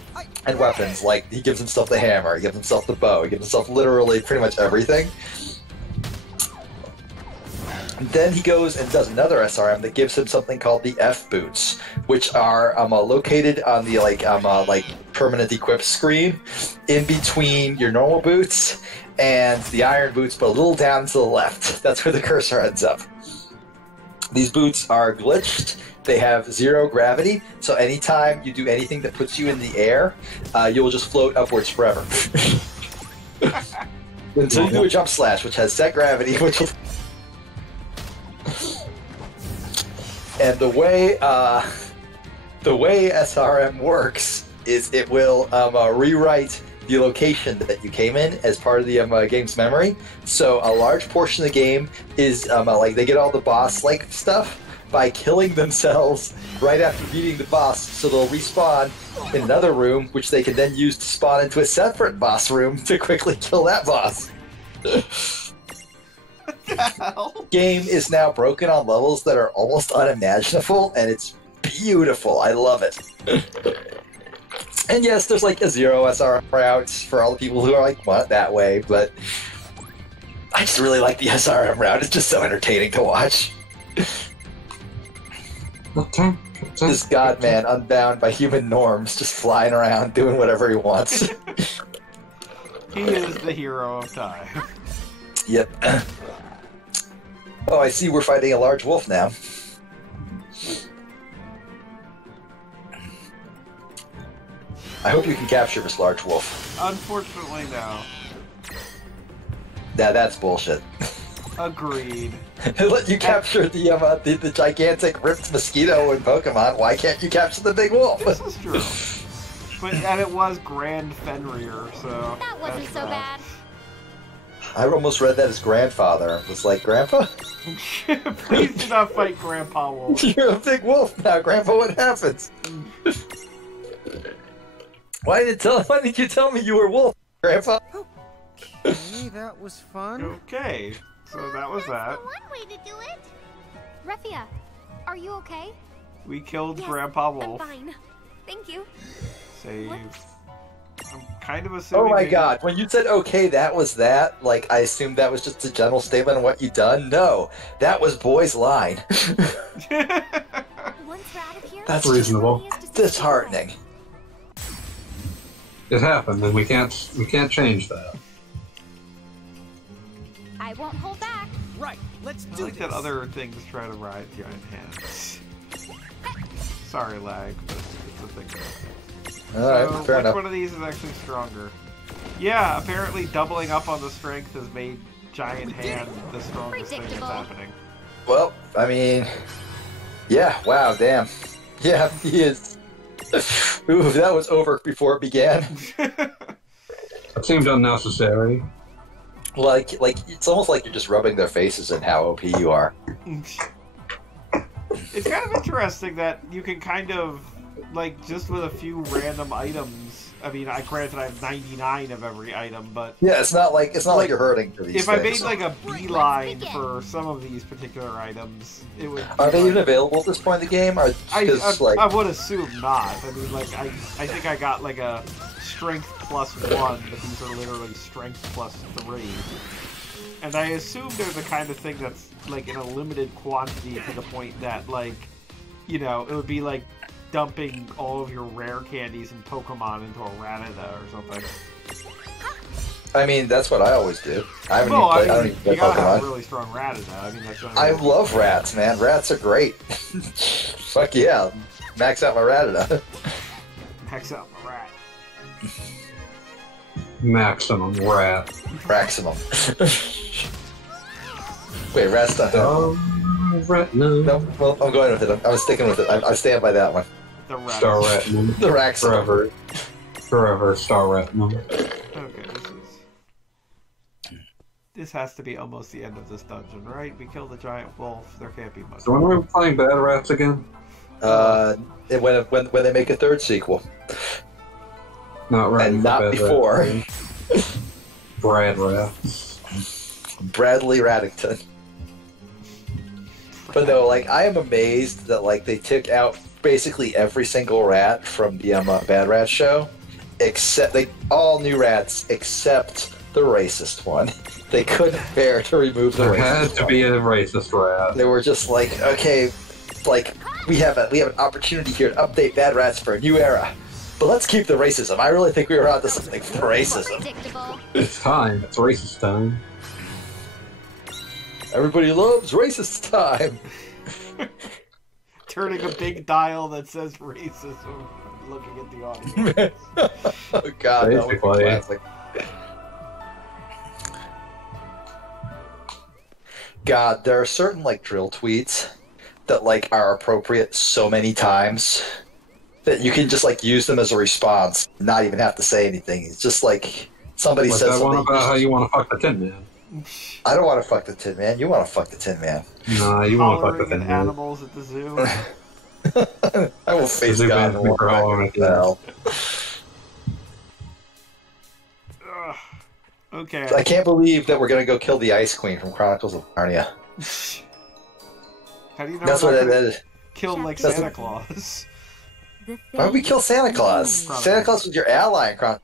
and weapons. Like, he gives himself the hammer, he gives himself the bow, he gives himself literally pretty much everything. Then he goes and does another SRM that gives him something called the F boots, which are located on the like permanent equip screen in between your normal boots and the iron boots, but a little down to the left. That's where the cursor ends up. These boots are glitched. They have 0 gravity, so anytime you do anything that puts you in the air, you will just float upwards forever. Until you do a jump slash, which has set gravity, which will... And the way SRM works is it will rewrite the location that you came in as part of the game's memory. So a large portion of the game is like they get all the boss like stuff by killing themselves right after beating the boss, so they'll respawn in another room, which they can then use to spawn into a separate boss room to quickly kill that boss. Game is now broken on levels that are almost unimaginable, and it's beautiful. I love it. And yes, there's like a 0 SR route for all the people who are like, want it that way, but I just really like the SRM route. It's just so entertaining to watch. This god man, unbound by human norms, just flying around doing whatever he wants. He is the hero of time. Yep. Oh, I see we're fighting a large wolf now. I hope you can capture this large wolf. Unfortunately, no. Nah, that's bullshit. Agreed. Let you capture the gigantic ripped mosquito in Pokemon. Why can't you capture the big wolf? This is true. And it was Grand Fenrir, so... That wasn't so bad. I almost read that as grandfather. It was like, Grandpa? Please do not fight Grandpa Wolf. You're a big wolf now, Grandpa. What happens? Why didn't you tell me you were wolf, Grandpa? Okay, that was fun. Okay, so that was that. One way to do it. Refia, are you okay? We killed Yes, Grandpa I'm Wolf. fine. Thank you. Save. I'm kind of assuming... Oh my god, when you said okay, that was that, like, I assumed that was just a general statement on what you done. No, that was Boy's line. Once we're out of here, That's reasonable. disheartening. It happened, and we can't change that. I won't hold back. Right, let's I do like this. that other things try to ride giant hands. Sorry, lag, but it's a thing. Alright, So, fair which enough. one of these is actually stronger? Yeah, apparently doubling up on the strength has made Giant Hand the strongest thing that's Predictable. happening. Well, I mean, yeah, wow, damn. Yeah, he is. Ooh, that was over before it began. It seemed unnecessary. Like, it's almost like you're just rubbing their faces in how OP you are. It's kind of interesting that you can kind of, like, just with a few random items, I mean, granted, I have 99 of every item, but Yeah, it's not like you're hurting for these if things. I made like a beeline for some of these particular items, it would. Are they even available at this point in the game? Or I would assume not. I mean, like I think I got like a strength +1, but these are literally strength +3. And I assume they're the kind of thing that's like in a limited quantity to the point that, like, you know, it would be like dumping all of your rare candies and Pokemon into a Rattata or something. I mean, that's what I always do. I haven't Well, even played, I don't even play you gotta have a Pokemon. really strong Rattata. I mean, that's what I love rats, man. Rats are great. Fuck yeah. Max out my Rattata. Hex out my rat. Maximum rat. Maximum. Wait, rat's not done. Rat, no. No, well, I'm going with it. I'm sticking with it. I stand by that one. The rat. Star rat. No. The Raxxum. Forever. Forever. Star rat. No. Okay, this has to be almost the end of this dungeon, right? We kill the giant wolf. There can't be much. So when are we playing Bad Rats again? When they make a third sequel, Not right. and not before. Brad Rat. Bradley Raddington. But no, like, I am amazed that, like, they took out basically every single rat from the Bad Rat show, except all new rats except the racist one. They couldn't bear to remove the There racist had to one. be a racist rat. They were just like, okay, like, we have an opportunity here to update Bad Rats for a new era, but let's keep the racism. I really think we were onto something for racism. Predictable. It's time. It's racist time. Everybody loves racist time. Turning a big dial that says racism, looking at the audience. Oh god, that would be Basically. classic. God, there are certain, like, drill tweets that, like, are appropriate so many times that you can just, like, use them as a response, not even have to say anything. It's just like somebody What's says that one something. about how you want to fuck the Tin Man? I don't want to fuck the Tin Man. You want to fuck the Tin Man. Nah, you want to fuck the Hollering Tin at Man. animals at the zoo. I will face Zoo God man's and walk been back crawling into at the hell. Ugh. Okay. I can't believe that we're gonna go kill the Ice Queen from Chronicles of Narnia. How do you know That's we're what not that gonna is. kill like That's Santa what- Claus? Why would we kill Santa Claus? Santa Claus was your ally in Chronicles.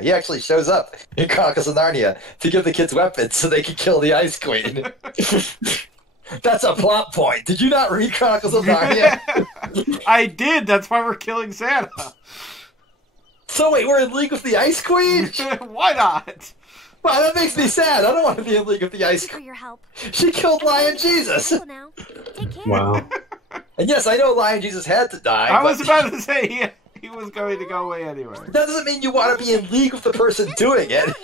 He actually shows up in Chronicles of Narnia to give the kids weapons so they can kill the Ice Queen. That's a plot point. Did you not read Chronicles of Narnia? I did. That's why we're killing Santa. So wait, we're in league with the Ice Queen? Why not? Wow, that makes me sad. I don't want to be in league with the Ice Thank you for Queen. your help. She killed Lion Jesus. Careful now. Take care. Wow. And yes, I know Lion Jesus had to die. I but was about to say he was going to go away anyway. that doesn't mean you want to be in league with the person doing it. The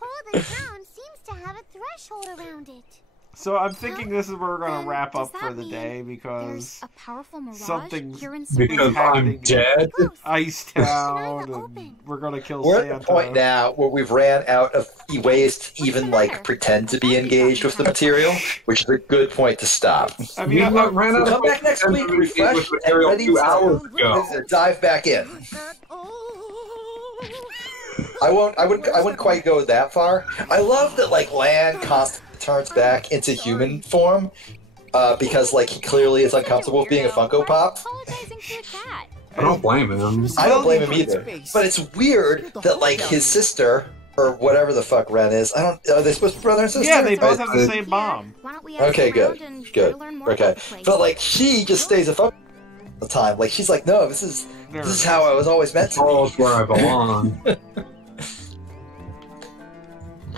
hole in the ground seems to have a threshold around it. So I'm thinking this is where we're going Then to wrap does up for that the mean day There's because a powerful mirage something here in Because Savannah. I'm dead? Close. Ice Town, Open. and we're going to kill We're Santa. at the point now where we've ran out of ways to even, like, pretend to be engaged with the material, which is a good point to stop. I mean, You ran out Come of back next week, with refreshed, and material ready 2 hours to ago. dive back in. I wouldn't quite go that far. I love that, like, Lan constantly turns back into human form, because, like, he clearly is uncomfortable with being a Funko Pop. Apologizing to a cat. I don't blame him. I don't blame him either. But it's weird that, like, his sister, or whatever the fuck Ren is, are they supposed to be brother and sister? Yeah, they both I- have the same mom. Why don't we ask Okay, around good, and try good, to learn more okay. about the place? But, like, she just stays a fuck all the time. Like, she's like, no, this is how I was always meant to be. Charles where I belong.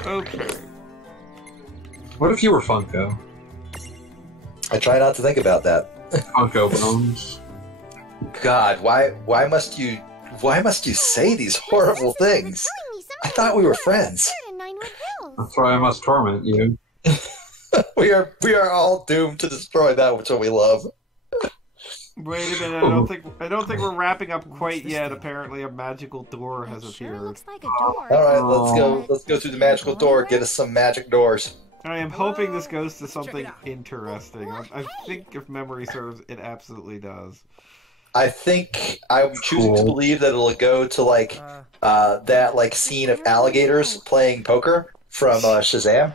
Okay. What if you were Funko? I try not to think about that. Funko Bones. God, why must you say these horrible things? I thought we were friends. That's why I must torment you. We are all doomed to destroy that which we love. Wait a minute, I don't think we're wrapping up quite yet. Apparently a magical door has It sure appeared. looks like a door. All right, let's go through the magical door. Get us some magic doors. I am hoping this goes to something interesting. I think if memory serves, it absolutely does. I think I'm choosing to believe that it'll go to like that like scene of alligators playing poker from Shazam.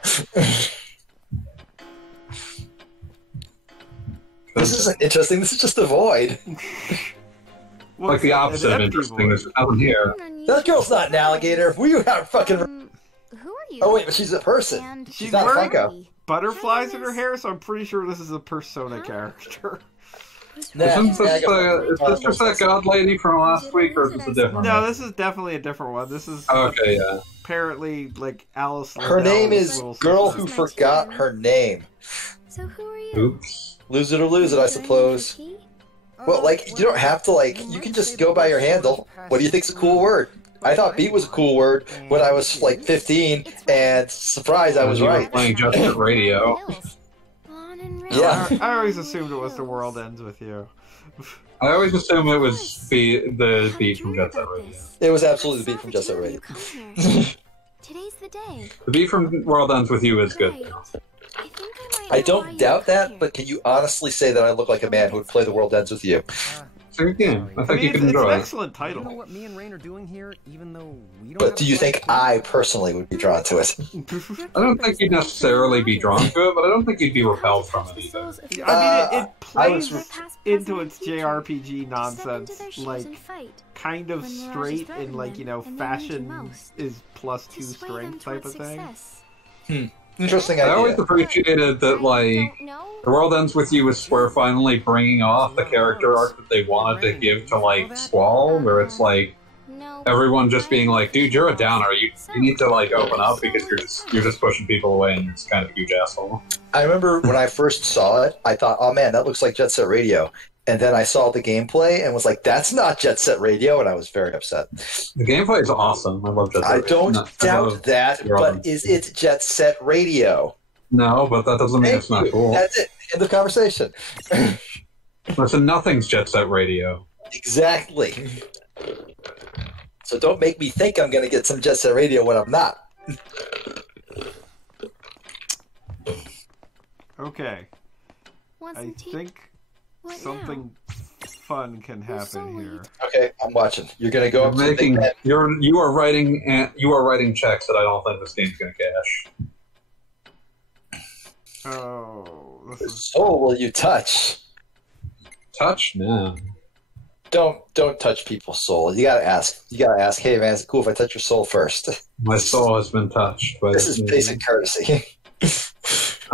This isn't interesting. This is just a void. Like the opposite of interesting. There's nothing here. That girl's not an alligator. We are fucking. Who are you? Oh wait, but she's a person. She's not a wearing Funko. butterflies in her hair, so I'm pretty sure this is a Persona character. Isn't this just that god lady from last week, or is this a different No, one? this is definitely a different one. This is Okay, yeah. apparently like Alice. Her name is Liddell's Girl sister. Who Forgot Her Name. So who are you? Oops. Lose it or lose it, I suppose. Well, like, you don't have to, like, you can just go by your handle. What do you think's a cool word? I thought beat was a cool word when I was, like, 15, and surprise, I was You were right. playing Just at Radio. Yeah. I always assumed it was The World Ends With You. I always assume it was the beat from Jet Set Radio. It was absolutely the beat from Just Set Radio. Today's the day. The beat from World Ends With You is good. I think I might I know why don't you doubt got that, here. but can you honestly say that I look like a man who would play The World Ends With You? So again, I I think mean, you can it's enjoy an it. excellent You know title. what me and Rain are doing here, even though we don't But have do a you flight think to- I personally would be drawn to it? I don't think you'd necessarily be drawn to it, but I don't think you'd be repelled from it either. I mean, it I plays was- into its JRPG nonsense, like, kind of straight in, like, you know, fashion is +2 strength type of thing. Interesting I always idea. appreciated that, like, The World Ends With You was Square finally bringing off the character arc that they wanted to give to, like, Squall, where it's like, everyone just being like, dude, you're a downer, you need to, like, open up because you're just pushing people away and you're just kind of a huge asshole. I remember when I first saw it, I thought, oh man, that looks like Jet Set Radio. And then I saw the gameplay and was like, that's not Jet Set Radio, and I was very upset. The gameplay is awesome. I love Jet Set I Radio. don't No, I doubt love that, World but Ends is With You. it Jet Set Radio? No, but that doesn't mean Thank it's not you. cool. That's it. End of conversation. Listen, nothing's Jet Set Radio. Exactly. So don't make me think I'm going to get some Jet Set Radio when I'm not. Okay, I think something fun can happen here. Okay, I'm watching. You're going to go up to the big man. You are writing checks that I don't think this game's gonna cash. Oh, this Whose is... soul will you touch? Touch? No. Don't touch people's soul. You gotta ask. Hey man, is it cool if I touch your soul first? My soul has been touched. But This is basic courtesy.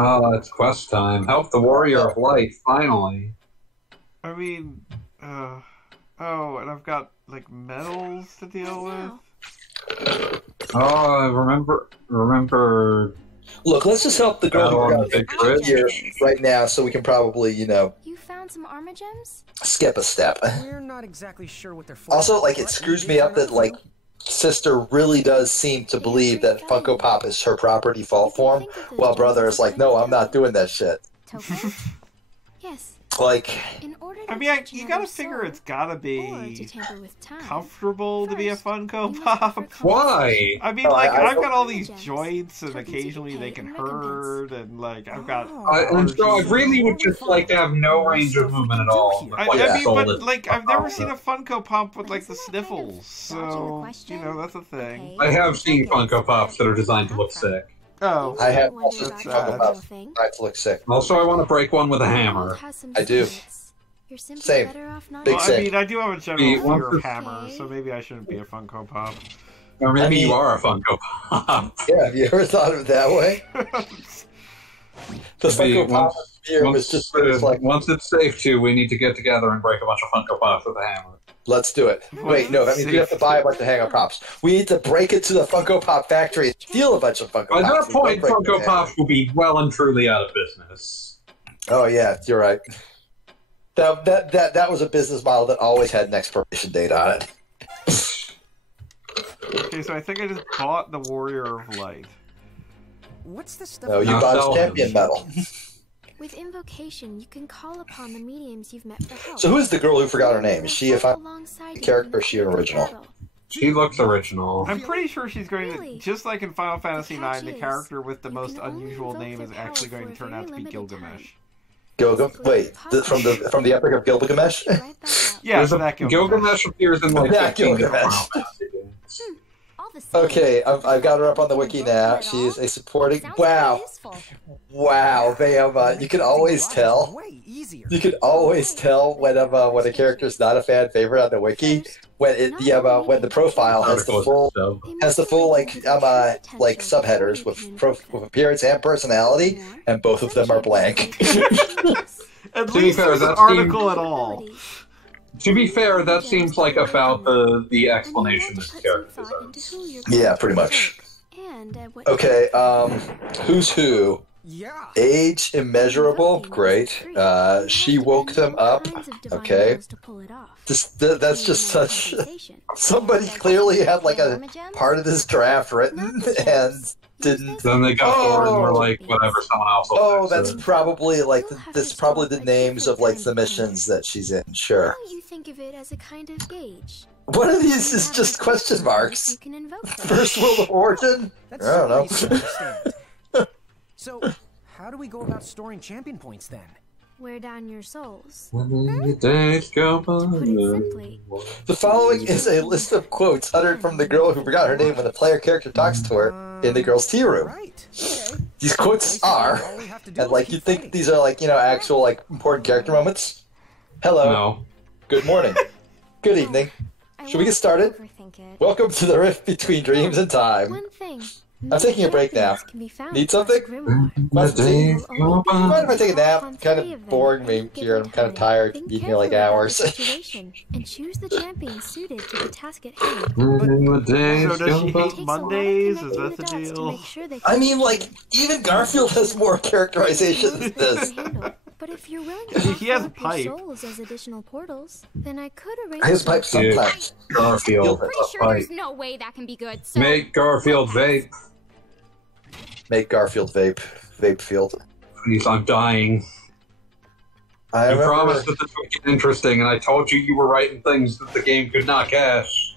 Oh, it's quest time. Help the warrior of light, finally. I mean, oh, and I've got, like, medals to deal with. Oh, remember. Look, let's just help the girl Battle on who the got big bridge? here right now, so we can probably, you know, You found some armor gems? skip a step. We're not exactly sure what they're for. Also, like, it but screws we me up did that, like, sister really does seem to believe that Funko Pop is her proper default form, while brother is like, no, I'm not doing that shit. Token? Yes. Like, In order to I mean, touch you another gotta figure soul, it's gotta or to be tamper with time, comfortable to be a first, Funko you must Pop. offer Why? I mean, Oh, like, I I've got all these Gems. joints, and Tokens occasionally you they pay can in recompense. hurt, and, like, I've got... And so I really would just like to have no range of movement at all. I Like, mean, soul but, is- like, I've never seen a Funko Pop with, like, the Isn't that kind of sniffles, dodging the so, question? you know, that's a thing. I have seen Funko Pops that are designed to look sick. Oh, I have Wonder also about seen your Funko little Pops. thing. I have to look sick. Also, I want to break one with a hammer. Has some I do. secrets. You're simply Same. better off not Big well, I sick. mean, I do have a Wait, general once fear of it's- hammers, so maybe I shouldn't be a Funko Pop. Or maybe I mean- you are a Funko Pop. Yeah, have you ever thought of it that way? The Maybe Funko Pop once- here was Once, just it's like, once it's safe to, we need to get together and break a bunch of Funko Pops with a hammer. let's do it. Wait, no, that means we have to buy a bunch of Hang-On Pops. We need to break into the Funko Pop factory and steal a bunch of Funko By Pops. that point, Break Funko them. Pops will be well and truly out of business. Oh yeah, you're right. That was a business model that always had an expiration date on it. Okay, so I think I just bought the Warrior of Light. What's the stuff? No, you Not bought his selling. champion medal. With invocation, you can call upon the mediums you've met for help. So who is the girl who forgot her name? Is she a Fight Funko alongside you character or in is she an the original? battle. She looks original. I'm pretty sure she's going to, Really? just like in Final Fantasy catch IX, the is, character with the you most can only unusual invoke name their is actually power going to for a turn out very to be limited Gilgamesh. time. Wait, from the Epic of Gilgamesh? Yeah, There's that Gilgamesh appears in like That 15 Gilgamesh. different games. Okay, I've got her up on the wiki now. She is a supporting. Wow, they have. You can always tell. Way easier. You can always tell when a character is not a fan favorite on the wiki when when the profile has the full like subheaders with appearance and personality, and both of them are blank. At To be least fair, there's an that article at all. To be fair, that seems like about the explanation this character deserves. Yeah, pretty much. Okay, who's who? Yeah. Age immeasurable, great. She woke them up. Okay. That's just such. Somebody clearly had like a part of this draft written and didn't. Then they got bored and were like, whatever, someone else will Oh, fix that's it. probably like that's probably the names of like the missions that she's in. Sure. Why don't you think of it as a kind of gauge? One of these is just question marks. You can invoke them. First world of origin? I That's don't know. so easy to understand. So, how do we go about storing champion points then? Wear down your souls. When the days go by. To put it simply, The following is a list of quotes uttered from the girl who forgot her name when the player character talks to her in the girl's tea room. Right. Okay. These quotes are, All we have to do and is like keep you'd think fighting. these are like actual like important character moments. Hello. No. Good morning. Good evening. I Should we get won't started? overthink it. Welcome to the rift between dreams and time. One thing. I'm taking a break now. Need something? The days go Mind by. if I take a nap? Kind of boring me here. I'm kind of tired. Been here like hours. And choose the champion suited to the task at hand. When the days So does go she by. hate Mondays? Is that the deal? I mean, like, even Garfield has more characterization than this. But if you're willing I to mean, he has offer a up your pipe. souls as additional portals, then I could arrange. His pipe something. sometimes. Garfield. Pretty sure Fight. there's no way that can be good. So Make Garfield vape. Make Garfield vape. Vape field. Please, I'm dying. I You remember. promised that this would get interesting, and I told you were writing things that the game could not cache.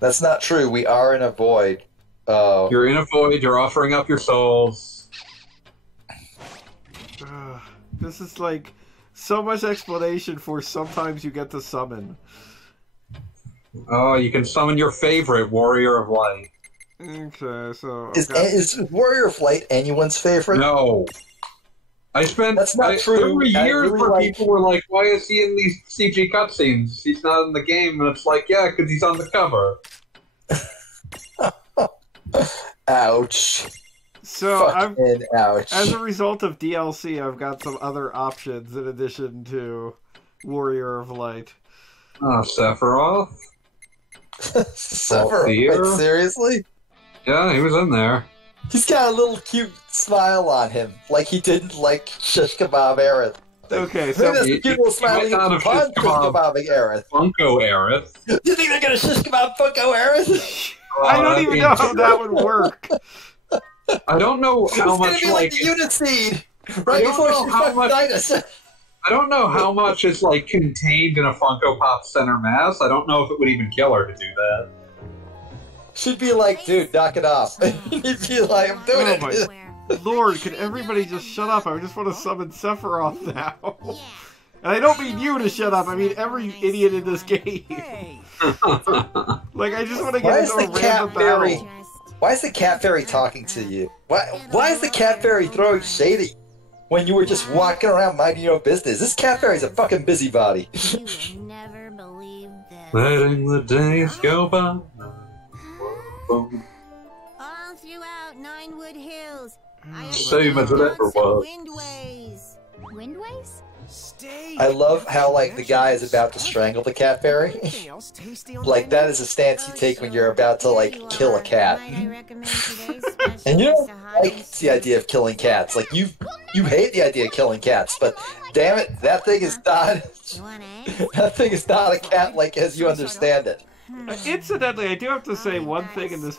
That's not true. We are in a void. Oh. You're in a void, you're offering up your souls. This is like so much explanation for sometimes you get to summon. Oh, you can summon your favorite Warrior of Light. Okay, so Is Warrior of Light anyone's favorite? No. I spent. That's not true. There were I years really where like- people were like, why is he in these CG cutscenes? He's not in the game. And it's like, yeah, because he's on the cover. Ouch. so Fucking ouch. as a result of DLC, I've got some other options in addition to Warrior of Light. Oh, Sephiroth? Sephiroth, dear. like, seriously? Yeah, he was in there. He's got a little cute smile on him, like he didn't like shish kebab Aerith. Okay, Look at so this cute little smile might not have upon shish shish kebab. kebabbing Aerith. Funko Aerith. You think they're gonna shish kebab Funko Aerith? I don't even know how that would work. I don't know It's how gonna much, be like the unit seed, right I don't before know she how fucking much- died us. I don't know how much is like contained in a Funko Pop Center mass. I don't know if it would even kill her to do that. She'd be like, dude, knock it off. He'd be like, I'm doing Oh it. my- Lord, could everybody just shut up? I just want to summon Sephiroth now. And I don't mean you to shut up, I mean every idiot in this game. Hey, Like, I just want to Why get is into a the cat random fairy? battle. Why is the cat fairy talking to you? Why is the cat fairy throwing shade at you when you were just walking around minding your own business? This cat fairy's a fucking busybody. You will never believe this. Letting the days go by. All throughout Ninewood Hills, I have Same as it found ever some was. windways. Windways? stay. I love how like the guy is about to strangle the cat fairy. Anything else tasty on Like the that menu? is a stance you take when you're about to like kill a cat. Might I recommend today's special And you don't Sahara like the idea of killing cats. Like you hate the idea of killing cats, but damn it, that thing is not You wanna ask? that thing is not a cat like as you understand it. Incidentally, I do have to say one thing in this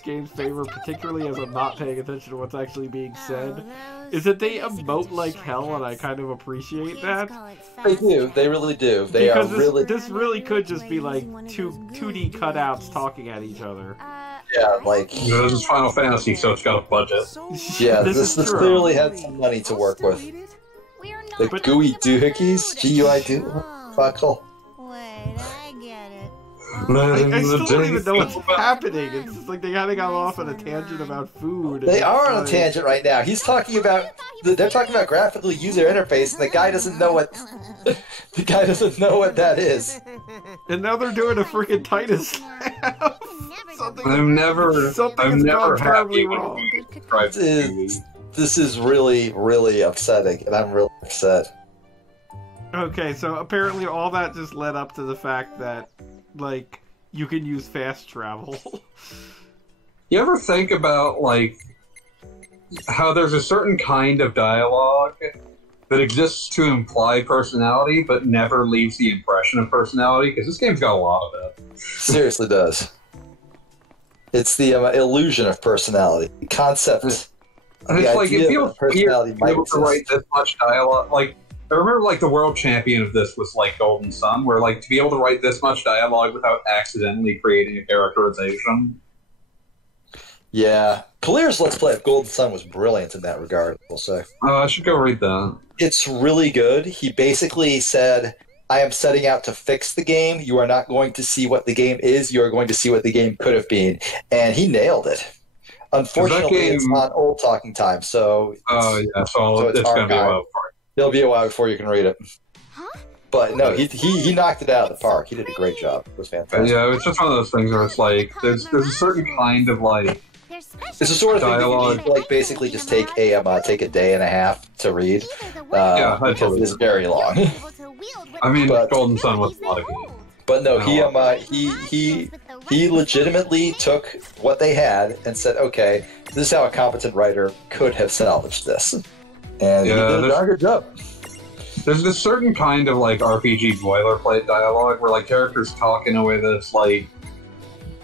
game's favor, particularly as I'm not paying attention to what's actually being said, is that they emote like hell, and I kind of appreciate that. They do, they really do. They are Because really this really could just be like 2D cutouts talking at each other. yeah, like This is Final Fantasy, so it's got a budget. So yeah, This this is true. clearly had some money to work with. deleted? We are The gooey doohickeys? G-U-I do? Fuckle. Wait, I get it. I still don't even know what's happening. It's just like they kind of got off on a tangent about food. They are on a tangent right now. He's talking about... They're talking about graphical user interface, and the guy doesn't know what... The guy doesn't know what that is. And now they're doing a freaking Titus slap. I'm never happy when wrong. we describe the movie. This is really, really upsetting, and I'm really upset. Okay, so apparently all that just led up to the fact that, like, you can use fast travel. You ever think about, like, how there's a certain kind of dialogue that exists to imply personality, but never leaves the impression of personality? Because this game's got a lot of it. Seriously does. It's the illusion of personality. The concept. And it's like, it feels weird to be able to write this much dialogue. Like, I remember, like, the world champion of this was, like, Golden Sun, where, like, to be able to write this much dialogue without accidentally creating a characterization. Yeah. Kalir's Let's Play of Golden Sun was brilliant in that regard, we'll say. Oh, I should go read that. It's really good. He basically said, I am setting out to fix the game. You are not going to see what the game is. You are going to see what the game could have been. And he nailed it. Unfortunately, it's on old talking time, so... Oh, yeah, so it's going to be a while before. It'll be a while before you can read it. Huh? But no, he knocked it out of the park. He did a great job. It was fantastic. Yeah, it's just one of those things where it's like, there's a certain kind of, like... It's the sort of thing that you need to, like, basically just take a day and a half to read. Because it's very long. I mean, Golden Sun was a lot of games. But no, he legitimately took what they had and said, okay, this is how a competent writer could have salvaged this. And he did a darn good job. There's this certain kind of, like, RPG boilerplate dialogue where, like, characters talk in a way that's, like,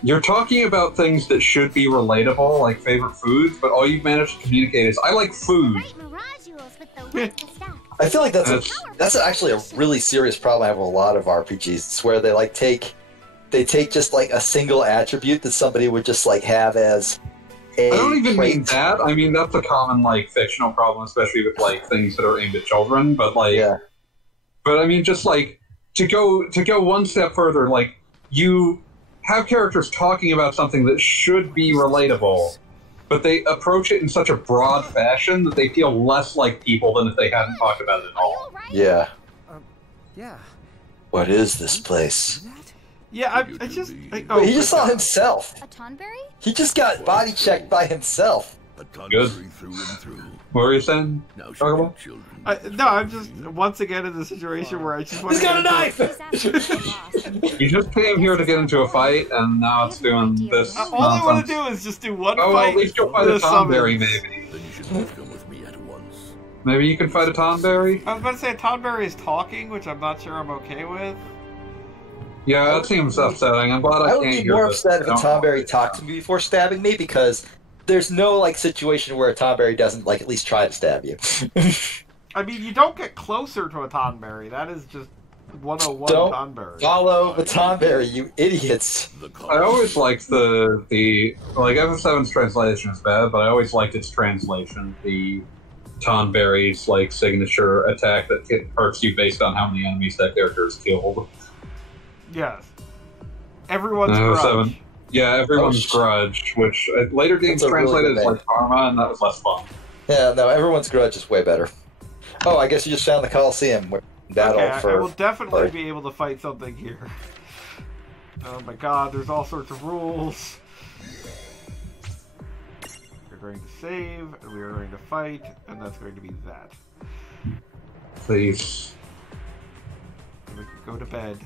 you're talking about things that should be relatable, like favorite foods, but all you've managed to communicate is, I like food. I feel like that's actually a really serious problem I have with a lot of RPGs. It's where they like take just like a single attribute that somebody would just like have as a I don't even trait. mean that. I mean that's a common like fictional problem, especially with like things that are aimed at children. But like, but I mean just like to go one step further, like you have characters talking about something that should be relatable, but they approach it in such a broad fashion that they feel less like people than if they hadn't talked about it at all. Yeah. Yeah. What is this place? Yeah, he just saw himself. A Tonberry? He just got body checked by himself. Good. What were you saying? No, I'm just once again in the situation where I just want He's got a knife! You just came here to get into a fight, and now it's doing this all I want to do is just do one fight. Well, at least you'll fight a Tonberry, maybe. Then you should both come with me at once. Maybe you can fight a Tonberry? I was about to say Tonberry is talking, which I'm not sure I'm okay with. Yeah, that seems upsetting. I'm glad I can't hear this. would be more upset if a Tonberry talked to me before stabbing me, because there's no like situation where a Tonberry doesn't like at least try to stab you. I mean, you don't get closer to a Tonberry. That is just 101 don't Tonberry. Follow the Tonberry, you idiots. I always liked the like FF7's translation is bad, but I always liked its translation. The Tonberry's like signature attack that hurts you based on how many enemies that character has killed. Yes. Everyone's grudge. Yeah, everyone's grudge, which later games translated as like karma, and that was less fun. Yeah, no, everyone's grudge is way better. Oh, I guess you just found the Coliseum. I will definitely be able to fight something here. Oh my god, there's all sorts of rules. We're going to save, and we are going to fight, and that's going to be that. Please. And we can go to bed.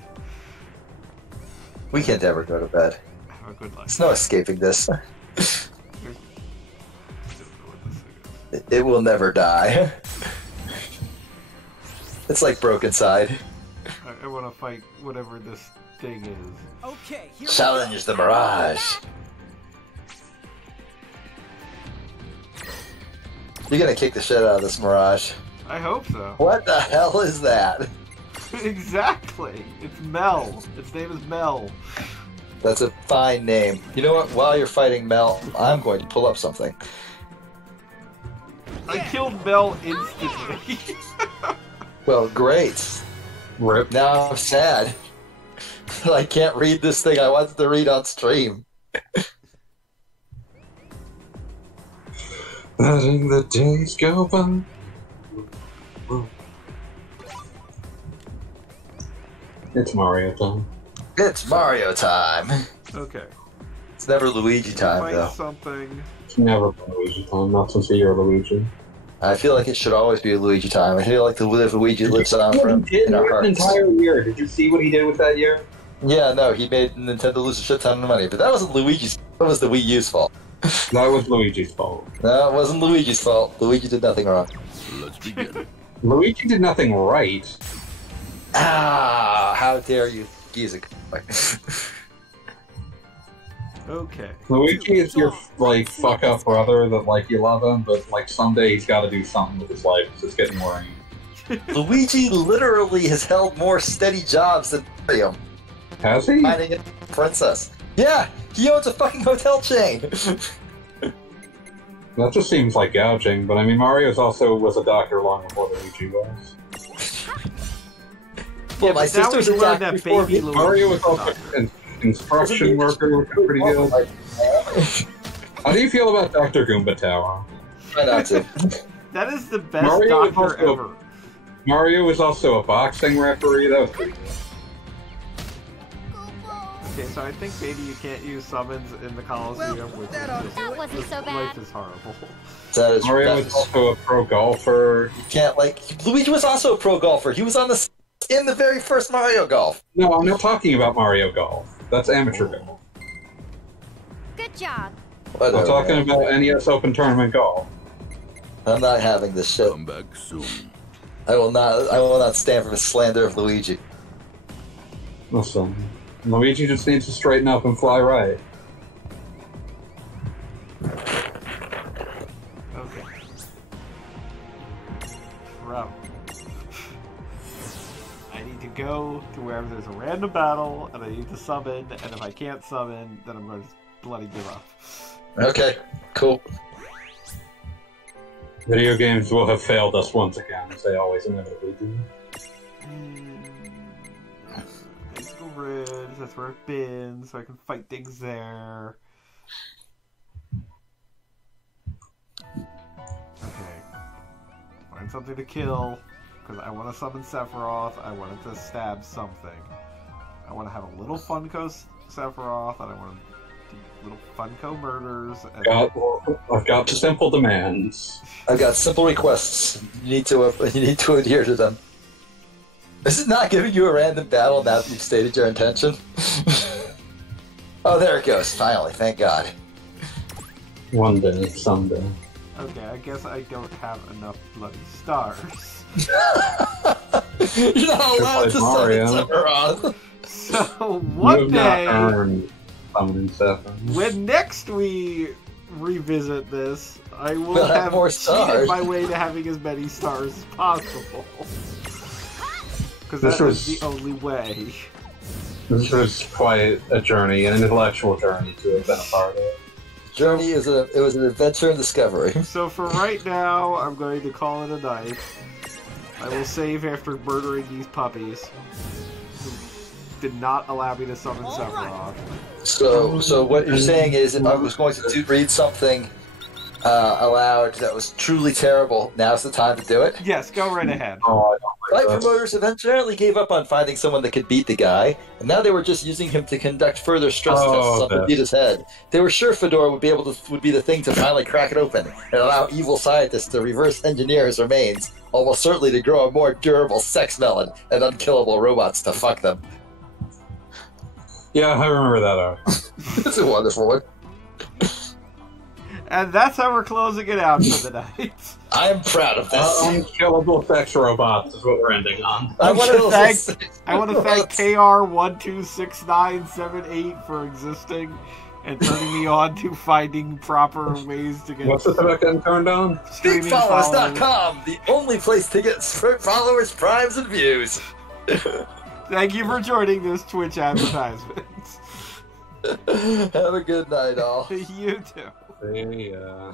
We can't ever go to bed. Have a good life. There's no escaping this. It will never die. It's like Broken Side. I want to fight whatever this thing is. Okay, challenge the Mirage. You're gonna kick the shit out of this Mirage. I hope so. What the hell is that? Exactly. It's Mel. Its name is Mel. That's a fine name. You know what? While you're fighting Mel, I'm going to pull up something. I killed Mel instantly. Well, great. Rip. Now I'm sad. I can't read this thing I wanted to read on stream. Letting the days go by. It's Mario time. It's Mario time. Okay. It's never Luigi time, Find though. something. It's never been Luigi time, not since you're Luigi. I feel like it should always be Luigi time. I feel like the Luigi lives on What for he did in our an hearts. entire year. Did you see what he did with that year? Yeah, no, he made Nintendo lose a shit ton of money, but that wasn't Luigi's. That was the Wii U's fault. That was Luigi's fault. No, it wasn't Luigi's fault. Luigi did nothing wrong. Let's begin. Luigi did nothing right. Ah, how dare you? He's a Okay. Luigi is your, like, fuck-up brother that, like, you love him, but, like, someday he's gotta do something with his life, so it's getting worrying. Luigi literally has held more steady jobs than Mario. Has he? Finding a princess. Yeah, he owns a fucking hotel chain. That just seems like gouging, but I mean, Mario's also was a doctor long before Luigi was. Well, my but now sister's we a learned doctor that before baby me. Mario was Luigi. also an construction worker, which is pretty good. How do you feel about Dr. Goomba Tower? Try not to. That is the best Mario is doctor also- ever. Mario was also a boxing referee, that was pretty good. Okay, so I think maybe you can't use summons in the Coliseum, which is just, That wasn't so bad. life is horrible. That is, Mario that was is, also a pro golfer. you can't like. Luigi was also a pro golfer. He was on the in the very first Mario Golf. No, I'm not talking about Mario Golf. That's amateur golf. Good job. Whatever, I'm talking man. about NES Open Tournament golf. I'm not having this shit. Come back soon. I will not. I will not stand for the slander of Luigi. Listen, Luigi just needs to straighten up and fly right. Okay. Route. I need to go to wherever there's a random battle, and I need to summon, and if I can't summon, then I'm going to bloody give up. Okay, cool. Video games will have failed us once again, as they always inevitably do. Physical Ridge, that's where I've been, so I can fight things there. Okay. Find something to kill, because I want to summon Sephiroth, I wanted to stab something. I want to have a little Funko Sephiroth, and I want to do little Funko murders. And... I've got simple demands. I've got simple requests. You need to adhere to them. This is not giving you a random battle now that you've stated your intention. Oh, there it goes. Finally, thank God. One day, someday. Okay, I guess I don't have enough bloody stars. You're not allowed like to Mario. summon Sephiroth. So You one have not day, earned summoning Sephiroth. when next we revisit this, I will We'll have have more cheated stars. my way to having as many stars as possible. Because This that was was- the only way. This was quite a journey, an intellectual journey to have been a part of. Journey is it was an adventure and discovery. So for right now, I'm going to call it a night. I will save after murdering these puppies, who did not allow me to summon Sephiroth. So what you're saying is, if I was going to read something aloud that was truly terrible, now's the time to do it. Yes, go right ahead. Oh, I don't Flight like this. promoters eventually gave up on finding someone that could beat the guy, and now they were just using him to conduct further stress tests on okay. Vegeta's head. They were sure Fedora would be the thing to finally crack it open and allow evil scientists to reverse engineer his remains, almost certainly to grow a more durable sex melon and unkillable robots to fuck them. Yeah, I remember that arc. It's a wonderful one. And that's how we're closing it out for the night. I am proud of this. Unkillable sex robots is what we're ending on. I want to Unkillable thank sex KR126978 for existing and turning me on to finding proper ways to get What's this about getting turned on? streaming followers. BigFollowers.com, the only place to get followers, primes, and views. Thank you for joining this Twitch advertisement. Have a good night, all. You too. Yeah.